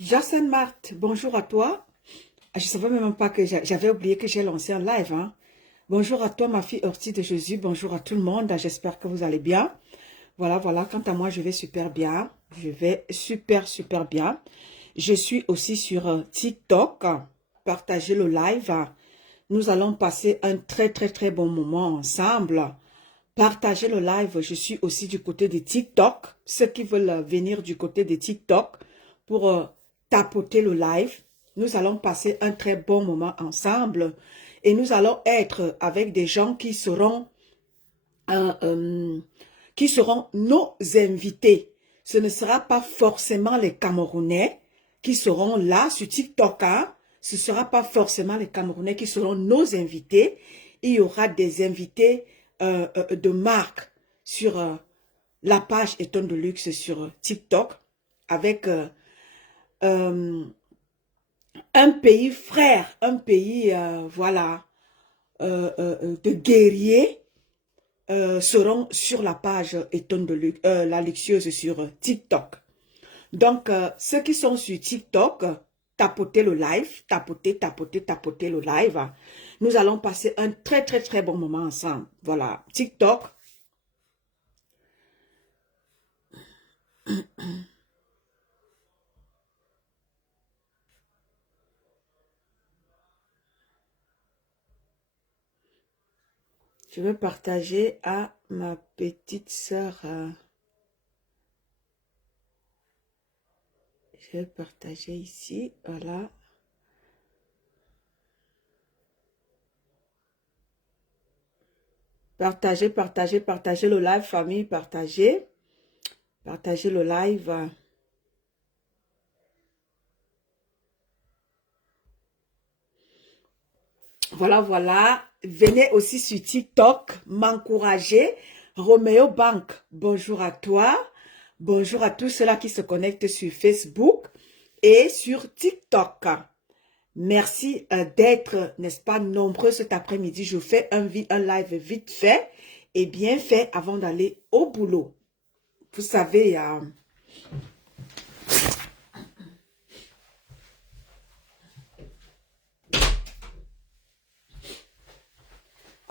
Jacinthe Marthe, bonjour à toi. Je ne savais même pas que j'avais oublié que j'ai lancé un live, hein. Bonjour à toi, ma fille Horty de Jésus. Bonjour à tout le monde. J'espère que vous allez bien. Voilà, voilà. Quant à moi, je vais super bien. Je vais super, super bien. Je suis aussi sur TikTok. Partagez le live. Nous allons passer un très, très, très bon moment ensemble. Partagez le live. Je suis aussi du côté de TikTok. Ceux qui veulent venir du côté de TikTok pour tapoter le live. Nous allons passer un très bon moment ensemble et nous allons être avec des gens euh, euh, qui seront nos invités. Ce ne sera pas forcément les Camerounais qui seront là sur TikTok, hein. Ce ne sera pas forcément les Camerounais qui seront nos invités. Il y aura des invités de marque sur la page Étonne de Luxe sur TikTok avec euh, un pays frère, un pays, voilà, de guerriers seront sur la page Étonne de la luxueuse sur TikTok. Donc, ceux qui sont sur TikTok, tapotez le live, tapotez le live. Nous allons passer un très, très, très bon moment ensemble. Voilà, TikTok. Je vais partager à ma petite sœur. Je vais partager ici, voilà. Partagez le live, famille, partagez. Partagez le live. Voilà, voilà. Venez aussi sur TikTok m'encourager. Roméo Bank, bonjour à toi. Bonjour à tous ceux-là qui se connectent sur Facebook et sur TikTok. Merci d'être, n'est-ce pas, nombreux cet après-midi. Je fais un live vite fait et bien fait avant d'aller au boulot. Vous savez,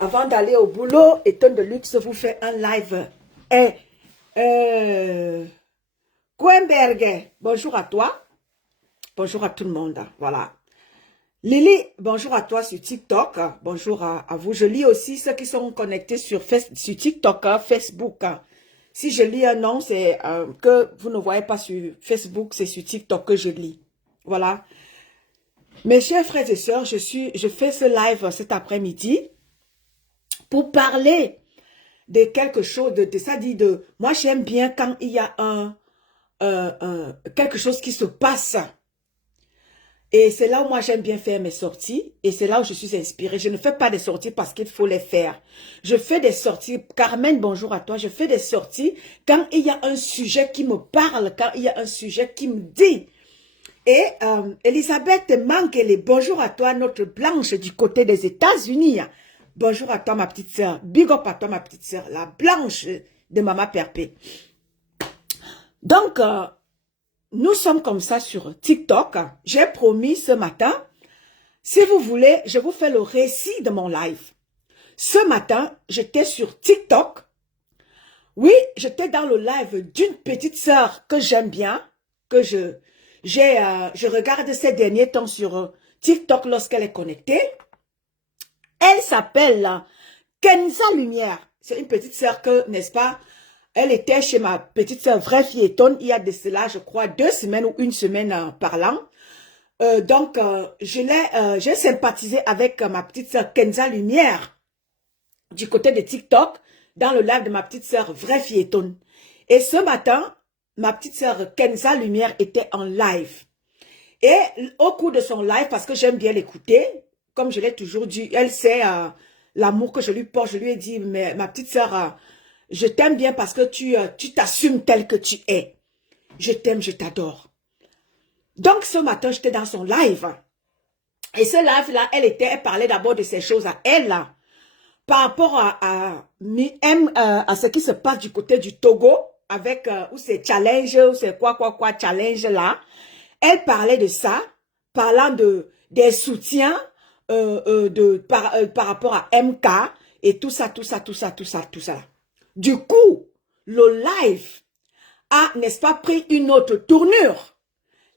avant d'aller au boulot, Étonne de Luxe vous fait un live. Et, Coenberg, bonjour à toi. Bonjour à tout le monde. Voilà. Lily, bonjour à toi sur TikTok. Bonjour à vous. Je lis aussi ceux qui sont connectés sur TikTok, Facebook. Si je lis un nom, c'est que vous ne voyez pas sur Facebook, c'est sur TikTok que je lis. Voilà. Mes chers frères et sœurs, je fais ce live cet après-midi pour parler de quelque chose, de ça dit de... Moi, j'aime bien quand il y a quelque chose qui se passe. Et c'est là où moi j'aime bien faire mes sorties. Et c'est là où je suis inspirée. Je ne fais pas des sorties parce qu'il faut les faire. Je fais des sorties. Carmen, bonjour à toi. Je fais des sorties quand il y a un sujet qui me parle, quand il y a un sujet qui me dit. Et Elisabeth Mangele, bonjour à toi, notre blanche du côté des États-Unis. Bonjour à toi, ma petite sœur. Big up à toi, ma petite sœur. La blanche de Maman Perpé. Donc, nous sommes comme ça sur TikTok. J'ai promis ce matin, si vous voulez, je vous fais le récit de mon live. Ce matin, j'étais sur TikTok. Oui, j'étais dans le live d'une petite sœur que j'aime bien, que je regarde ces derniers temps sur TikTok lorsqu'elle est connectée. Elle s'appelle Kenza Lumière. C'est une petite sœur que, n'est-ce pas, elle était chez ma petite sœur vraie fille étonne, il y a de cela, je crois, 2 semaines ou 1 semaine parlant. Donc, j'ai sympathisé avec ma petite sœur Kenza Lumière du côté de TikTok dans le live de ma petite sœur vraie fille étonne. Et ce matin, ma petite sœur Kenza Lumière était en live. Et au cours de son live, parce que j'aime bien l'écouter, comme je l'ai toujours dit, elle sait l'amour que je lui porte. Je lui ai dit, mais ma petite sœur, je t'aime bien parce que tu t'assumes tel que tu es. Je t'aime, je t'adore. Donc ce matin, j'étais dans son live. Et ce live-là, elle parlait d'abord de ces choses à elle, là, par rapport à ce qui se passe du côté du Togo, avec, ou c'est challenge, ou c'est quoi, challenge là. Elle parlait de ça, parlant des soutiens par rapport à MK et tout ça. Du coup, le live a, n'est-ce pas, pris une autre tournure.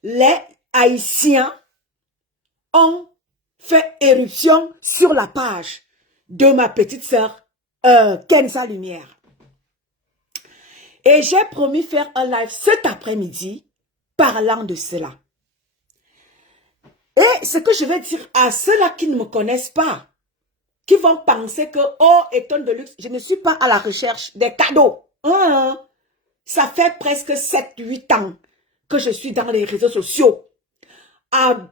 Les Haïtiens ont fait éruption sur la page de ma petite sœur Kenza Lumière. Et j'ai promis faire un live cet après-midi parlant de cela. Et ce que je vais dire à ceux-là qui ne me connaissent pas, qui vont penser que, oh, Étonne de luxe, je ne suis pas à la recherche des cadeaux. Ça fait presque 7-8 ans que je suis dans les réseaux sociaux à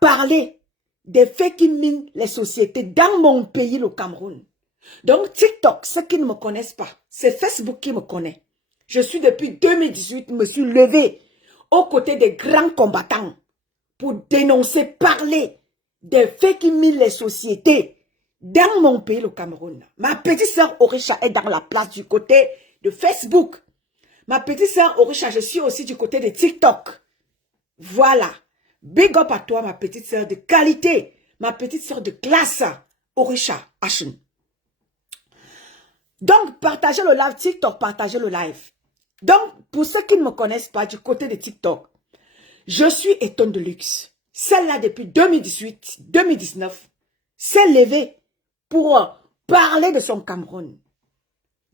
parler des faits qui minent les sociétés dans mon pays, le Cameroun. Donc, TikTok, ceux qui ne me connaissent pas, c'est Facebook qui me connaît. Je suis depuis 2018, me suis levée aux côtés des grands combattants pour dénoncer, parler des faits qui minent les sociétés dans mon pays, le Cameroun. Ma petite sœur Orisha est dans la place du côté de Facebook. Ma petite sœur Orisha, je suis aussi du côté de TikTok. Voilà. Big up à toi, ma petite sœur de qualité. Ma petite sœur de classe, Orisha Ashen. Donc, partagez le live TikTok, partagez le live. Donc, pour ceux qui ne me connaissent pas du côté de TikTok, je suis Étonne de luxe. Celle-là, depuis 2018-2019, s'est levée pour parler de son Cameroun.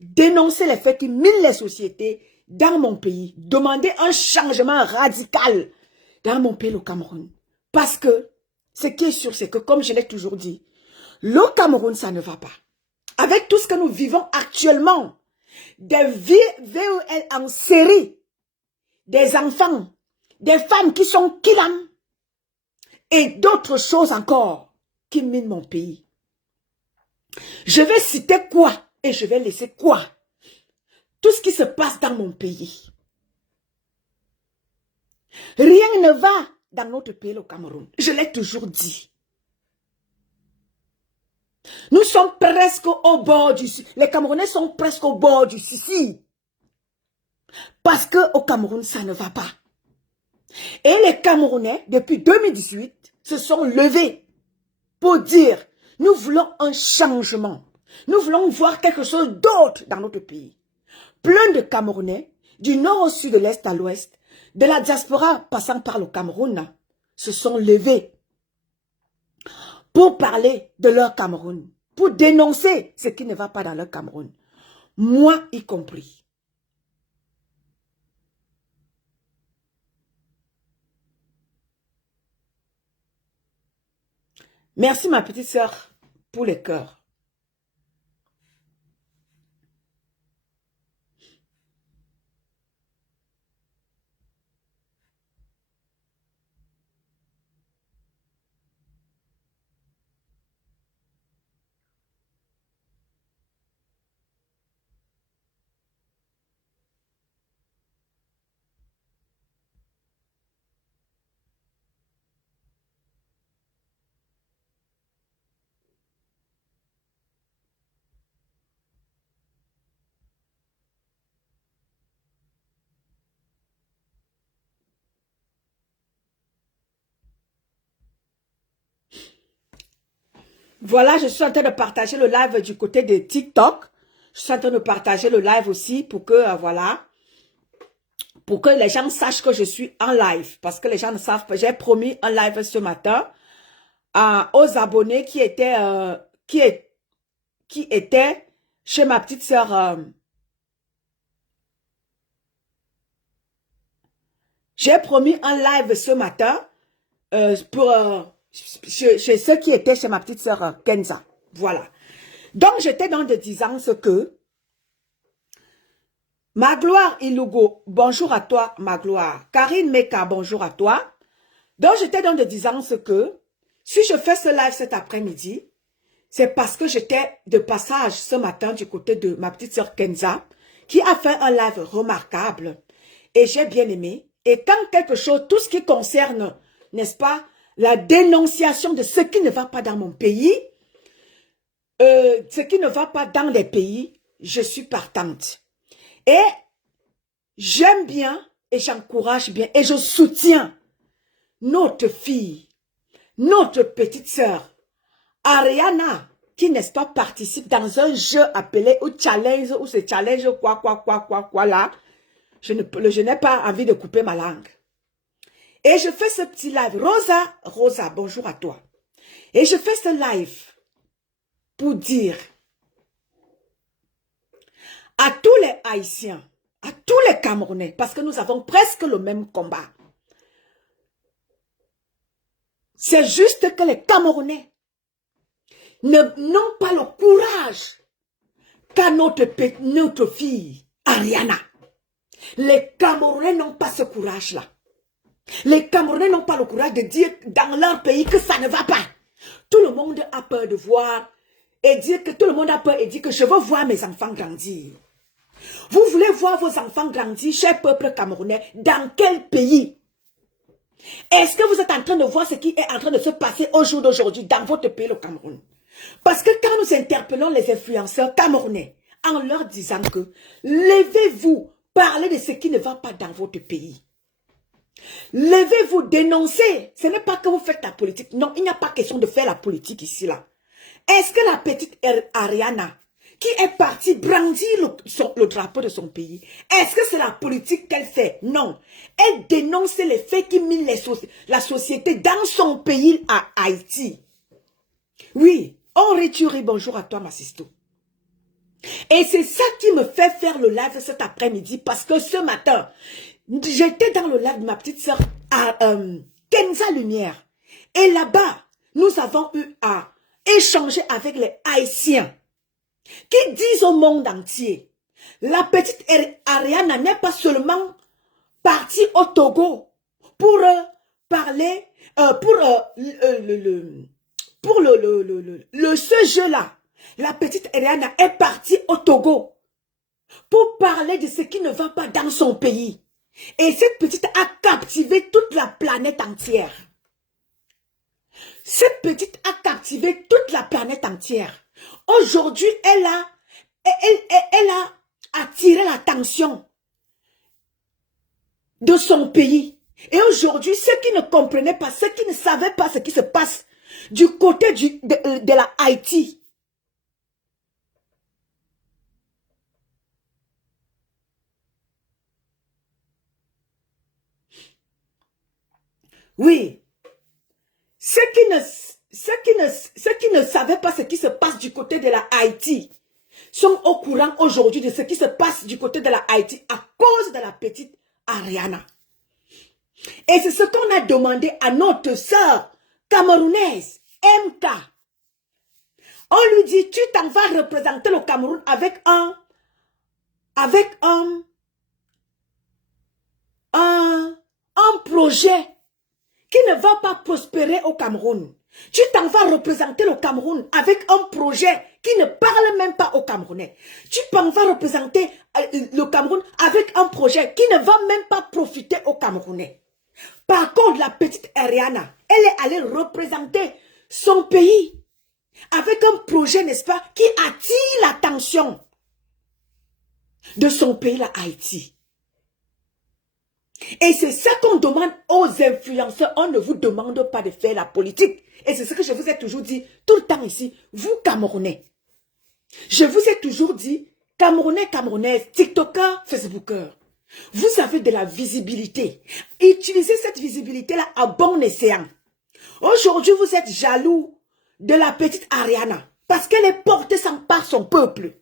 Dénoncer les faits qui minent les sociétés dans mon pays. Demander un changement radical dans mon pays, le Cameroun. Parce que, ce qui est sûr, c'est que, comme je l'ai toujours dit, le Cameroun, ça ne va pas. Avec tout ce que nous vivons actuellement, des VEL en série, des enfants, des femmes qui sont killam, et d'autres choses encore qui minent mon pays. Je vais citer quoi et je vais laisser quoi? Tout ce qui se passe dans mon pays. Rien ne va dans notre pays, le Cameroun. Je l'ai toujours dit. Nous sommes presque au bord du suicide. Les Camerounais sont presque au bord du suicide. Parce qu'au Cameroun, ça ne va pas. Et les Camerounais, depuis 2018, se sont levés pour dire, nous voulons un changement. Nous voulons voir quelque chose d'autre dans notre pays. Plein de Camerounais, du nord au sud, de l'est à l'ouest, de la diaspora passant par le Cameroun, se sont levés pour parler de leur Cameroun, pour dénoncer ce qui ne va pas dans leur Cameroun. Moi y compris. Merci ma petite sœur pour les cœurs. Voilà, je suis en train de partager le live du côté de TikTok. Je suis en train de partager le live aussi pour que, voilà, pour que les gens sachent que je suis en live. Parce que les gens ne savent pas. J'ai promis un live ce matin aux abonnés qui étaient chez ma petite sœur. J'ai promis un live ce matin chez ceux qui étaient chez ma petite sœur Kenza. Voilà. Donc, j'étais dans des disances que Magloire Ilugo, bonjour à toi, Magloire. Karine Meka, bonjour à toi. Donc, j'étais dans des disances que si je fais ce live cet après-midi, c'est parce que j'étais de passage ce matin du côté de ma petite sœur Kenza, qui a fait un live remarquable. Et j'ai bien aimé. Et quand quelque chose, tout ce qui concerne, n'est-ce pas, la dénonciation de ce qui ne va pas dans mon pays, ce qui ne va pas dans les pays, je suis partante. Et j'aime bien et j'encourage bien et je soutiens notre fille, notre petite sœur, Ariana, qui n'est-ce pas participe dans un jeu appelé ou challenge, ou ce challenge quoi là, je n'ai pas envie de couper ma langue. Et je fais ce petit live. Rosa, bonjour à toi. Et je fais ce live pour dire à tous les Haïtiens, à tous les Camerounais, parce que nous avons presque le même combat. C'est juste que les Camerounais n'ont pas le courage qu'a notre fille, Ariana. Les Camerounais n'ont pas ce courage-là. Les Camerounais n'ont pas le courage de dire dans leur pays que ça ne va pas. Tout le monde a peur de voir et dire que tout le monde a peur et dire que je veux voir mes enfants grandir. Vous voulez voir vos enfants grandir, cher peuple camerounais, dans quel pays? Est-ce que vous êtes en train de voir ce qui est en train de se passer au jour d'aujourd'hui dans votre pays, le Cameroun? Parce que quand nous interpellons les influenceurs camerounais en leur disant que levez-vous, parlez de ce qui ne va pas dans votre pays. Levez-vous, dénoncez. Ce n'est pas que vous faites la politique. Non, il n'y a pas question de faire la politique ici, là. Est-ce que la petite Ariana, qui est partie brandir le drapeau de son pays, est-ce que c'est la politique qu'elle fait? Non. Elle dénonce les faits qui minent la société dans son pays à Haïti. Oui, on retire bonjour à toi, ma sisto. Et c'est ça qui me fait faire le live cet après-midi, parce que ce matin, j'étais dans le live de ma petite sœur Kenza Lumière. Et là-bas, nous avons eu à échanger avec les Haïtiens qui disent au monde entier, la petite Ariana n'est pas seulement partie au Togo pour parler, ce jeu-là. La petite Ariana est partie au Togo pour parler de ce qui ne va pas dans son pays. Et cette petite a captivé toute la planète entière. Cette petite a captivé toute la planète entière. Aujourd'hui, elle a attiré l'attention de son pays. Et aujourd'hui, ceux qui ne comprenaient pas, ceux qui ne savaient pas ce qui se passe du côté de la Haïti, oui, ceux qui ne savaient pas ce qui se passe du côté de la Haïti sont au courant aujourd'hui de ce qui se passe du côté de la Haïti à cause de la petite Ariana. Et c'est ce qu'on a demandé à notre sœur camerounaise, MK. On lui dit, tu t'en vas représenter le Cameroun avec un projet qui ne va pas prospérer au Cameroun. Tu t'en vas représenter le Cameroun avec un projet qui ne parle même pas aux Camerounais. Tu t'en vas représenter le Cameroun avec un projet qui ne va même pas profiter aux Camerounais. Par contre, la petite Ariana, elle est allée représenter son pays avec un projet, n'est-ce pas, qui attire l'attention de son pays, la Haïti. Et c'est ça qu'on demande aux influenceurs. On ne vous demande pas de faire la politique. Et c'est ce que je vous ai toujours dit tout le temps ici. Vous, Camerounais. Je vous ai toujours dit, Camerounais, Camerounaises, TikTokers, Facebookers. Vous avez de la visibilité. Utilisez cette visibilité-là à bon escient. Aujourd'hui, vous êtes jaloux de la petite Ariana. Parce qu'elle est portée par son peuple.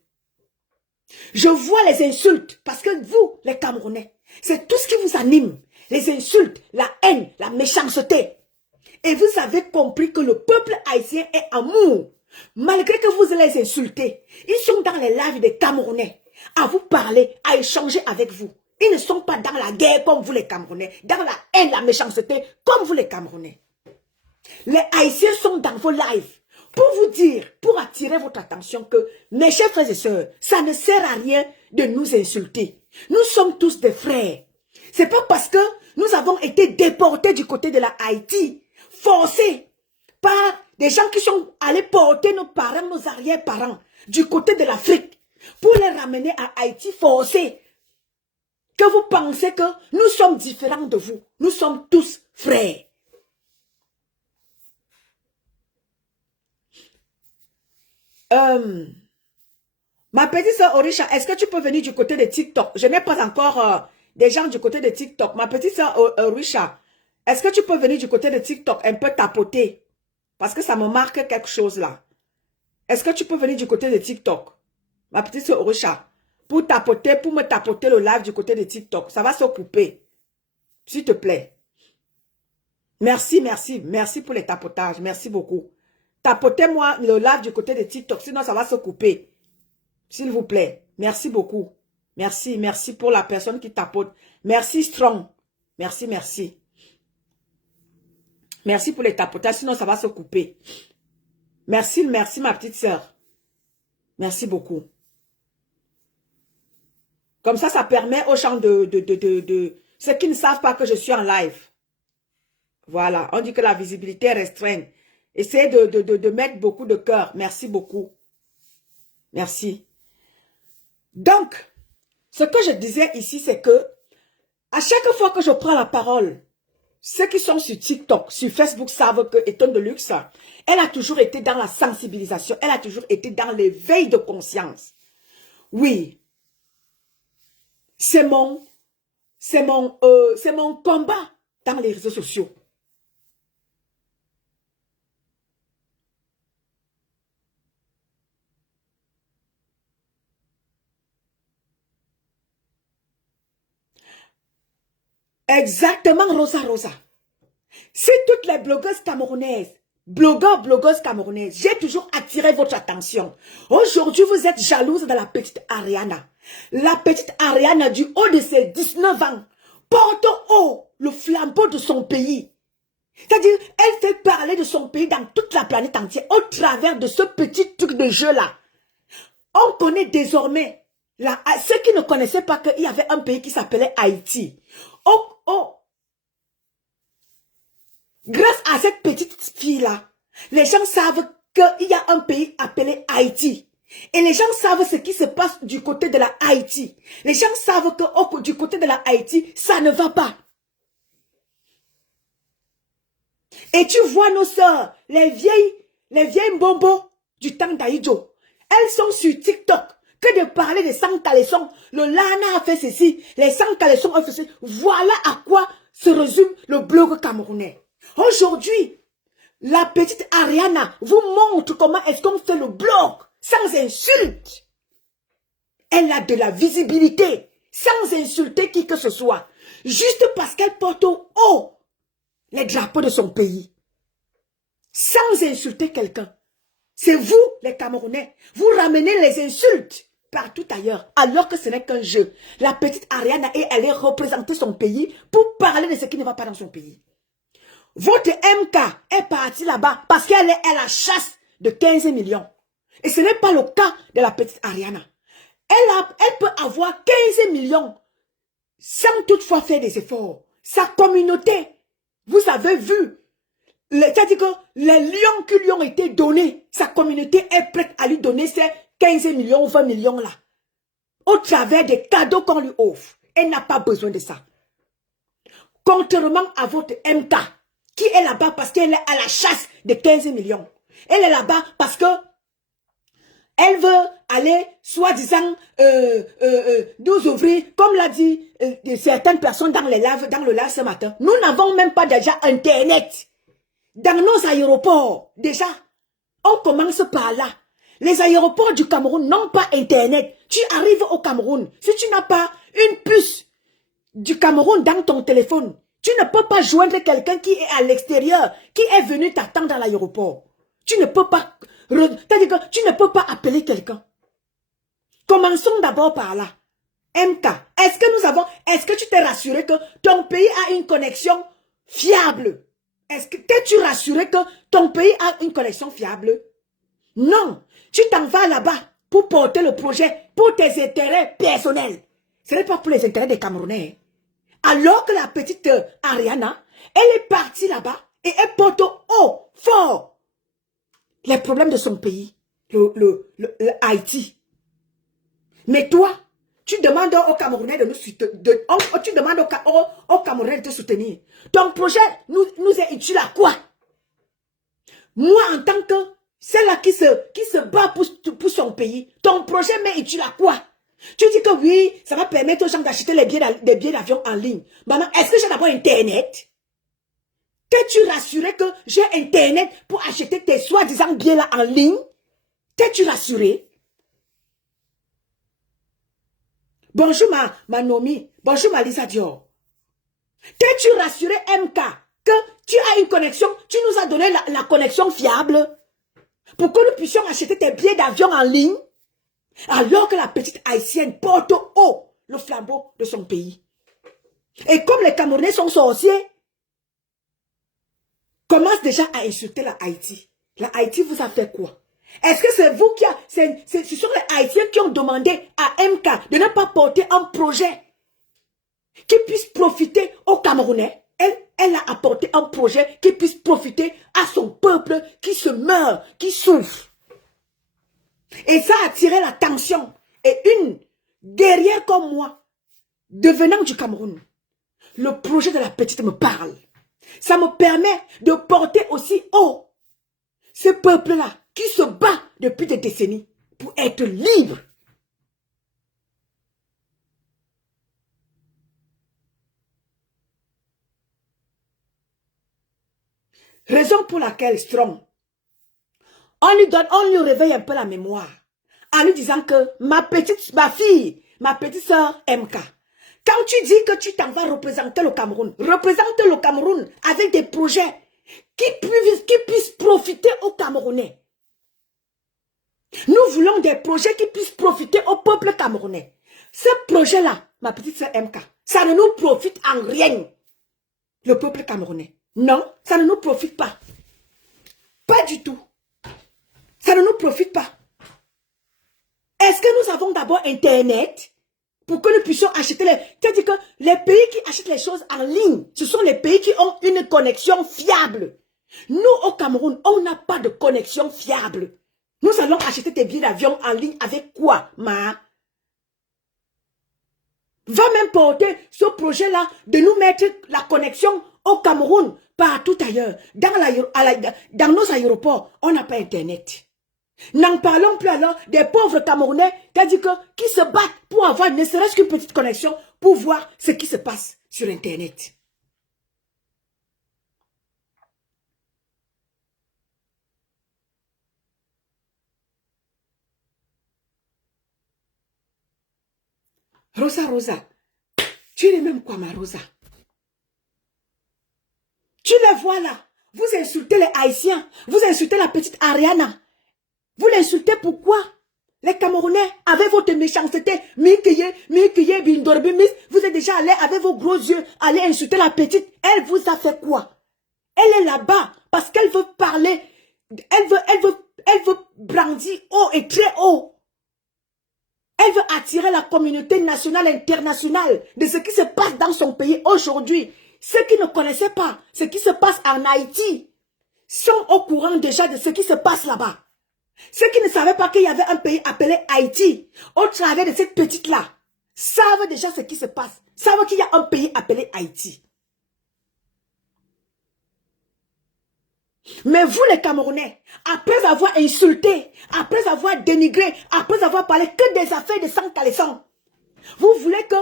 Je vois les insultes. Parce que vous, les Camerounais, c'est tout ce qui vous anime. Les insultes, la haine, la méchanceté. Et vous avez compris que le peuple haïtien est amour. Malgré que vous les insultez, ils sont dans les lives des Camerounais. À vous parler, à échanger avec vous. Ils ne sont pas dans la guerre comme vous les Camerounais. Dans la haine, la méchanceté comme vous les Camerounais. Les Haïtiens sont dans vos lives. Pour vous dire, pour attirer votre attention que, mes chers frères et sœurs, ça ne sert à rien de nous insulter. Nous sommes tous des frères. C'est pas parce que nous avons été déportés du côté de la Haïti, forcés par des gens qui sont allés porter nos parents, nos arrière-parents, du côté de l'Afrique, pour les ramener à Haïti forcés, que vous pensez que nous sommes différents de vous. Nous sommes tous frères. Ma petite soeur Orisha, est-ce que tu peux venir du côté de TikTok? Je n'ai pas encore des gens du côté de TikTok. Ma petite soeur Orisha, est-ce que tu peux venir du côté de TikTok un peu tapoter? Parce que ça me marque quelque chose là. Est-ce que tu peux venir du côté de TikTok? Ma petite soeur Orisha, pour me tapoter le live du côté de TikTok. Ça va se couper. S'il te plaît. Merci, merci. Merci pour les tapotages. Merci beaucoup. Tapotez-moi le live du côté de TikTok. Sinon, ça va se couper. S'il vous plaît. Merci beaucoup. Merci, merci pour la personne qui tapote. Merci, Strong. Merci, merci. Merci pour les tapotages. Sinon, ça va se couper. Merci, merci, ma petite sœur. Merci beaucoup. Comme ça permet aux gens de ceux qui ne savent pas que je suis en live. Voilà, on dit que la visibilité est restreinte. Essayez de mettre beaucoup de cœur. Merci beaucoup. Merci. Donc, ce que je disais ici, c'est que à chaque fois que je prends la parole, ceux qui sont sur TikTok, sur Facebook savent que Étonne de Luxe, elle a toujours été dans la sensibilisation. Elle a toujours été dans l'éveil de conscience. Oui. C'est mon combat dans les réseaux sociaux. Exactement, Rosa. Si toutes les blogueuses camerounaises, blogueuses camerounaises, j'ai toujours attiré votre attention. Aujourd'hui, vous êtes jalouse de la petite Ariana. La petite Ariana, du haut de ses 19 ans, porte haut le flambeau de son pays. C'est-à-dire, elle fait parler de son pays dans toute la planète entière au travers de ce petit truc de jeu-là. On connaît désormais, ceux qui ne connaissaient pas qu'il y avait un pays qui s'appelait Haïti. Grâce à cette petite fille-là, les gens savent qu'il y a un pays appelé Haïti. Et les gens savent ce qui se passe du côté de la Haïti. Les gens savent que du côté de la Haïti, ça ne va pas. Et tu vois nos sœurs, les vieilles bonbons du temps d'Aïdjo. Elles sont sur TikTok. Que de parler de sans caleçon. Le Lana a fait ceci. Les sans caleçons ont fait ceci. Voilà à quoi se résume le blog camerounais. Aujourd'hui, la petite Ariana vous montre comment est-ce qu'on fait le blog sans insulte. Elle a de la visibilité sans insulter qui que ce soit. Juste parce qu'elle porte au haut les drapeaux de son pays. Sans insulter quelqu'un. C'est vous, les Camerounais. Vous ramenez les insultes partout ailleurs, alors que ce n'est qu'un jeu. La petite Ariana est allée représenter son pays pour parler de ce qui ne va pas dans son pays. Votre MK est parti là-bas parce qu'elle est à la chasse de 15 millions. Et ce n'est pas le cas de la petite Ariana. Elle peut avoir 15 millions sans toutefois faire des efforts. Sa communauté, vous avez vu, c'est-à-dire que les lions qui lui ont été donnés, sa communauté est prête à lui donner ces 15 millions ou 20 millions là. Au travers des cadeaux qu'on lui offre. Elle n'a pas besoin de ça. Contrairement à votre MK, qui est là-bas parce qu'elle est à la chasse de 15 millions. Elle est là-bas parce que elle veut aller, soi-disant, nous ouvrir, comme l'a dit certaines personnes dans le live ce matin. Nous n'avons même pas déjà Internet. Dans nos aéroports, déjà, on commence par là. Les aéroports du Cameroun n'ont pas Internet. Tu arrives au Cameroun, si tu n'as pas une puce du Cameroun dans ton téléphone, tu ne peux pas joindre quelqu'un qui est à l'extérieur, qui est venu t'attendre à l'aéroport. Tu ne peux pas, c'est-à-dire que tu ne peux pas appeler quelqu'un. Commençons d'abord par là. MK, est-ce que tu t'es rassuré que ton pays a une connexion fiable? T'es-tu rassuré que ton pays a une connexion fiable? Non, tu t'en vas là-bas pour porter le projet pour tes intérêts personnels. Ce n'est pas pour les intérêts des Camerounais. Alors que la petite Ariana, elle est partie là-bas et elle porte haut, fort, les problèmes de son pays, le Haïti. Mais toi, tu demandes aux Camerounais de nous soutenir. Tu demandes aux Camerounais de te soutenir. Ton projet nous est utile à quoi? Moi, en tant que celle-là qui se bat pour son pays, ton projet, mais tu l'as quoi? Tu dis que oui, ça va permettre aux gens d'acheter des billets d'avion en ligne. Maman, est-ce que j'ai d'abord Internet? T'es-tu rassuré que j'ai Internet pour acheter tes soi-disant billets là en ligne? T'es-tu rassuré? Bonjour ma Nomi. Bonjour ma Lisa Dior. T'es-tu rassuré MK que tu as une connexion? Tu nous as donné la connexion fiable pour que nous puissions acheter tes billets d'avion en ligne alors que la petite haïtienne porte haut le flambeau de son pays. Et comme les Camerounais sont sorciers, commence déjà à insulter la Haïti. La Haïti vous a fait quoi? Est-ce que c'est vous qui ce sont les Haïtiens qui ont demandé à MK de ne pas porter un projet qui puisse profiter aux Camerounais? Elle a apporté un projet qui puisse profiter à son peuple qui se meurt, qui souffre. Et ça a attiré l'attention. Et une guerrière comme moi, devenant du Cameroun, le projet de la petite me parle. Ça me permet de porter aussi haut ce peuple-là qui se bat depuis des décennies pour être libre. Raison pour laquelle Strong, on lui réveille un peu la mémoire en lui disant que ma petite sœur MK, quand tu dis que tu t'en vas représenter le Cameroun, représente le Cameroun avec des projets qui puissent profiter aux Camerounais. Nous voulons des projets qui puissent profiter au peuple camerounais. Ce projet-là, ma petite sœur MK, ça ne nous profite en rien, le peuple camerounais. Non, ça ne nous profite pas. Pas du tout. Ça ne nous profite pas. Est-ce que nous avons d'abord Internet pour que nous puissions acheter les... C'est-à-dire que les pays qui achètent les choses en ligne, ce sont les pays qui ont une connexion fiable. Nous, au Cameroun, on n'a pas de connexion fiable. Nous allons acheter tes billets d'avion en ligne avec quoi, ma? Va même porter ce projet-là de nous mettre la connexion au Cameroun, partout ailleurs. Dans nos aéroports, on n'a pas Internet. N'en parlons plus alors des pauvres Camerounais qui se battent pour avoir ne serait-ce qu'une petite connexion pour voir ce qui se passe sur Internet. Rosa, tu es même quoi ma Rosa? Tu les vois là, vous insultez les Haïtiens, vous insultez la petite Ariana. Vous l'insultez pourquoi? Les Camerounais, avec votre méchanceté, vous êtes déjà allé avec vos gros yeux, aller insulter la petite. Elle vous a fait quoi? Elle est là-bas parce qu'elle veut parler, elle veut brandir haut et très haut. Elle veut attirer la communauté nationale et internationale de ce qui se passe dans son pays aujourd'hui. Ceux qui ne connaissaient pas ce qui se passe en Haïti sont au courant déjà de ce qui se passe là-bas. Ceux qui ne savaient pas qu'il y avait un pays appelé Haïti, au travers de cette petite-là, savent déjà ce qui se passe. Savent qu'il y a un pays appelé Haïti. Mais vous les Camerounais, après avoir insulté, après avoir dénigré, après avoir parlé que des affaires de sang caleçon, vous voulez que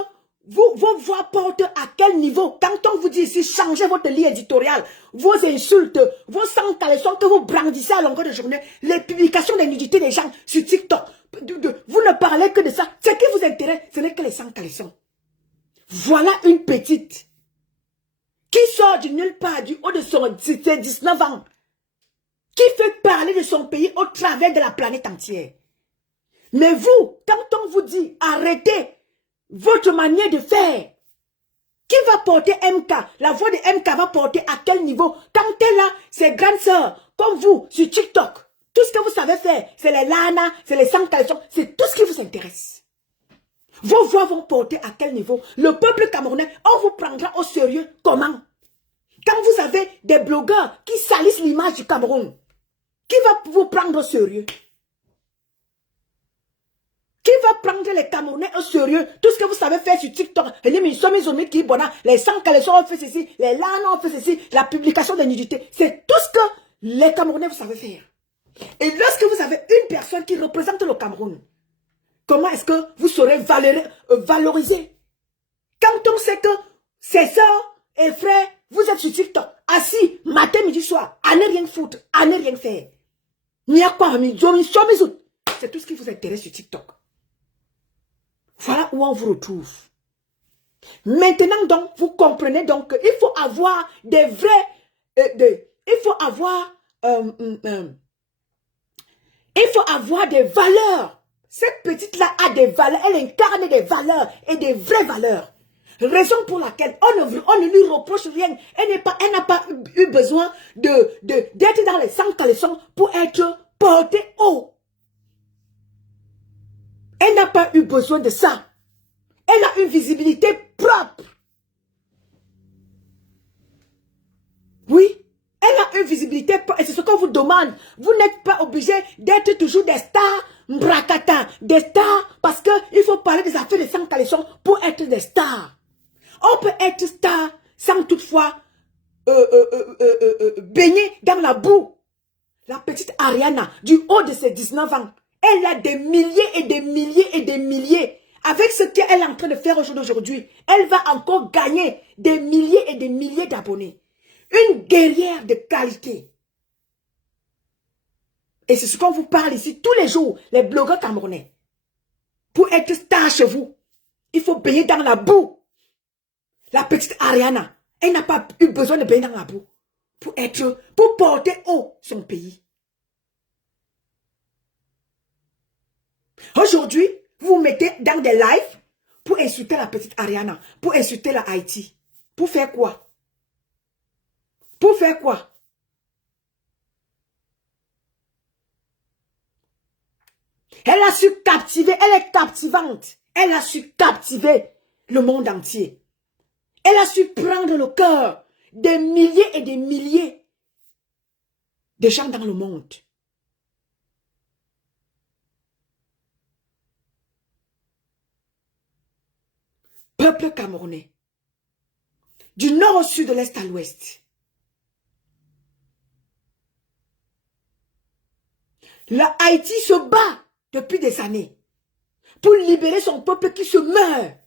vos voix portent à quel niveau? Quand on vous dit ici, changez votre ligne éditoriale, vos insultes, vos sang caleçons que vous brandissez à longueur de journée, les publications des nudités des gens sur TikTok, vous ne parlez que de ça. Ce qui vous intéresse, ce n'est que les sang caleçons. Voilà une petite qui sort de nulle part, du haut de ses 19 ans, qui fait parler de son pays au travers de la planète entière. Mais vous, quand on vous dit arrêtez votre manière de faire, qui va porter MK? La voix de MK va porter à quel niveau? Quand elle a ses grandes sœurs, comme vous, sur TikTok, tout ce que vous savez faire, c'est les Lana, c'est les sang caleçons, c'est tout ce qui vous intéresse. Vos voix vont porter à quel niveau? Le peuple camerounais, on vous prendra au sérieux comment? Quand vous avez des blogueurs qui salissent l'image du Cameroun, qui va vous prendre au sérieux? Qui va prendre les Camerounais au sérieux? Tout ce que vous savez faire sur TikTok, les sang caleçons ont fait ceci, les Lana ont fait ceci, la publication des nudités, c'est tout ce que les Camerounais vous savez faire. Et lorsque vous avez une personne qui représente le Cameroun, comment est-ce que vous serez valorisé? Quand on sait que ses soeurs et frères, vous êtes sur TikTok, assis, matin, midi, soir, à ne rien foutre, à ne rien faire. C'est tout ce qui vous intéresse sur TikTok. Voilà où on vous retrouve. Maintenant donc, vous comprenez donc qu'il faut avoir des vrais... il faut avoir des valeurs. Cette petite-là a des valeurs, elle incarne des valeurs et des vraies valeurs. Raison pour laquelle on ne lui reproche rien. Elle n'a pas eu besoin d'être dans les 100 caleçons pour être portée haut. Elle n'a pas eu besoin de ça. Elle a une visibilité propre. Oui, elle a une visibilité propre. Et c'est ce qu'on vous demande. Vous n'êtes pas obligé d'être toujours des stars, brakata, des stars, parce qu'il faut parler des affaires de 100 caleçons pour être des stars. On peut être star sans toutefois baigner dans la boue. La petite Ariana, du haut de ses 19 ans, elle a des milliers et des milliers et des milliers. Avec ce qu'elle est en train de faire aujourd'hui, elle va encore gagner des milliers et des milliers d'abonnés. Une guerrière de qualité. Et c'est ce qu'on vous parle ici tous les jours, les blogueurs camerounais. Pour être star chez vous, il faut baigner dans la boue. La petite Ariana, elle n'a pas eu besoin de baigner dans la boue pour porter haut son pays. Aujourd'hui, vous vous mettez dans des lives pour insulter la petite Ariana, pour insulter la Haïti. Pour faire quoi? Pour faire quoi? Elle a su captiver, elle est captivante. Elle a su captiver le monde entier. Elle a su prendre le cœur des milliers et des milliers de gens dans le monde. Peuple camerounais, du nord au sud, de l'est à l'ouest. La Haïti se bat depuis des années pour libérer son peuple qui se meurt.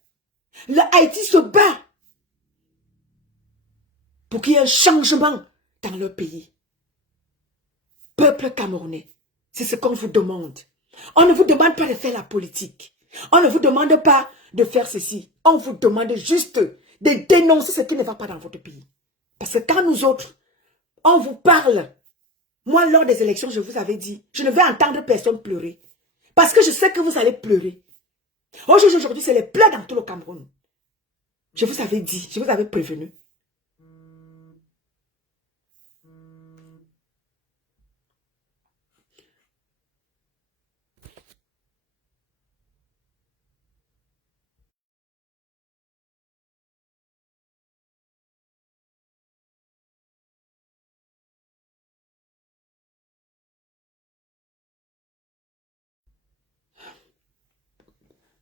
La Haïti se bat pour qu'il y ait un changement dans leur pays. Peuple camerounais, c'est ce qu'on vous demande. On ne vous demande pas de faire la politique. On ne vous demande pas de faire ceci. On vous demande juste de dénoncer ce qui ne va pas dans votre pays. Parce que quand nous autres, on vous parle, moi lors des élections, je vous avais dit, je ne vais entendre personne pleurer. Parce que je sais que vous allez pleurer. Aujourd'hui, c'est les pleurs dans tout le Cameroun. Je vous avais dit, je vous avais prévenu.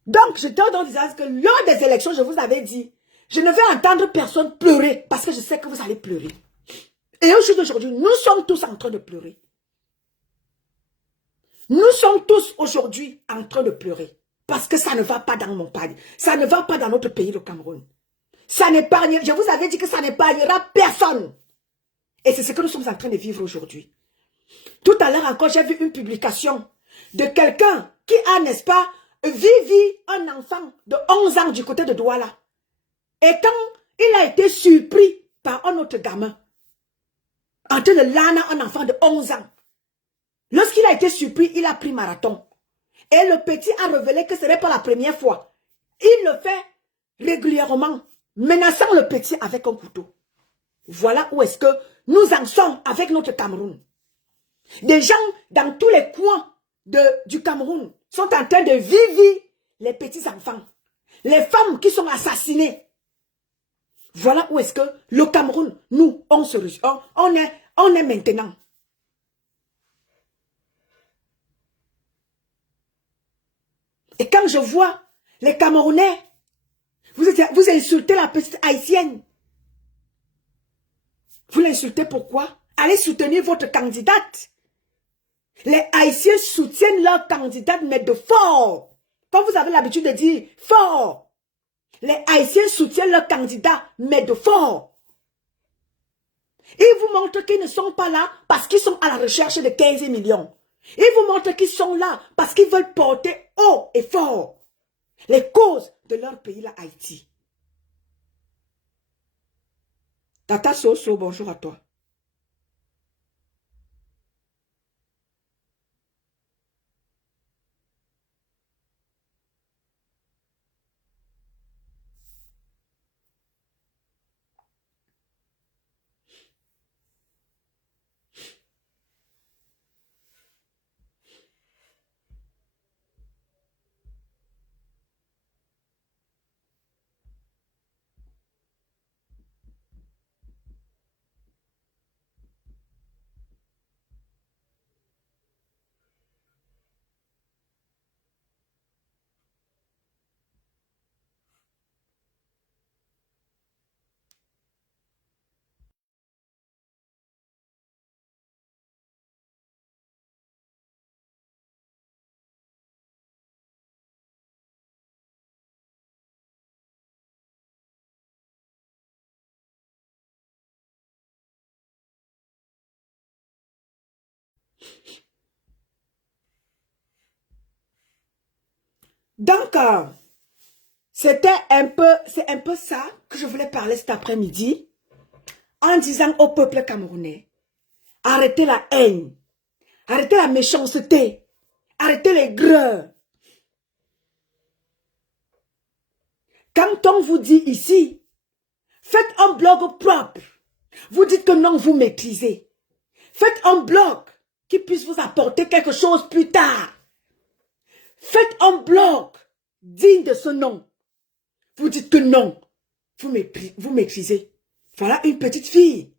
Donc, je te donne que lors des élections, je vous avais dit, je ne vais entendre personne pleurer parce que je sais que vous allez pleurer. Et aujourd'hui, nous sommes tous en train de pleurer. Nous sommes tous aujourd'hui en train de pleurer parce que ça ne va pas dans mon pays. Ça ne va pas dans notre pays, le Cameroun. Ça n'épargne, je vous avais dit que ça n'épargnera personne. Et c'est ce que nous sommes en train de vivre aujourd'hui. Tout à l'heure encore, j'ai vu une publication de quelqu'un qui a, n'est-ce pas, Vivi, un enfant de 11 ans du côté de Douala. Et quand il a été surpris par un autre gamin, en train de lana un enfant de 11 ans, lorsqu'il a été surpris, il a pris marathon. Et le petit a révélé que ce n'est pas la première fois. Il le fait régulièrement, menaçant le petit avec un couteau. Voilà où est-ce que nous en sommes avec notre Cameroun. Des gens dans tous les coins du Cameroun sont en train de vivre les petits-enfants. Les femmes qui sont assassinées. Voilà où est-ce que le Cameroun, nous, on est maintenant. Et quand je vois les Camerounais, vous insultez la petite haïtienne. Vous l'insultez pourquoi? Allez soutenir votre candidate. Les Haïtiens soutiennent leur candidat, mais de fort. Comme vous avez l'habitude de dire, fort. Les Haïtiens soutiennent leur candidat, mais de fort. Ils vous montrent qu'ils ne sont pas là parce qu'ils sont à la recherche de 15 millions. Ils vous montrent qu'ils sont là parce qu'ils veulent porter haut et fort les causes de leur pays, la Haïti. Tata Soso, bonjour à toi. Donc, c'est un peu ça que je voulais parler cet après-midi en disant au peuple camerounais, arrêtez la haine, arrêtez la méchanceté, arrêtez les greurs. Quand on vous dit ici, faites un blog propre, vous dites que non, vous maîtrisez. Faites un blog qui puisse vous apporter quelque chose plus tard. Faites un blog digne de ce nom. Vous dites que non, vous maîtrisez. Voilà une petite fille.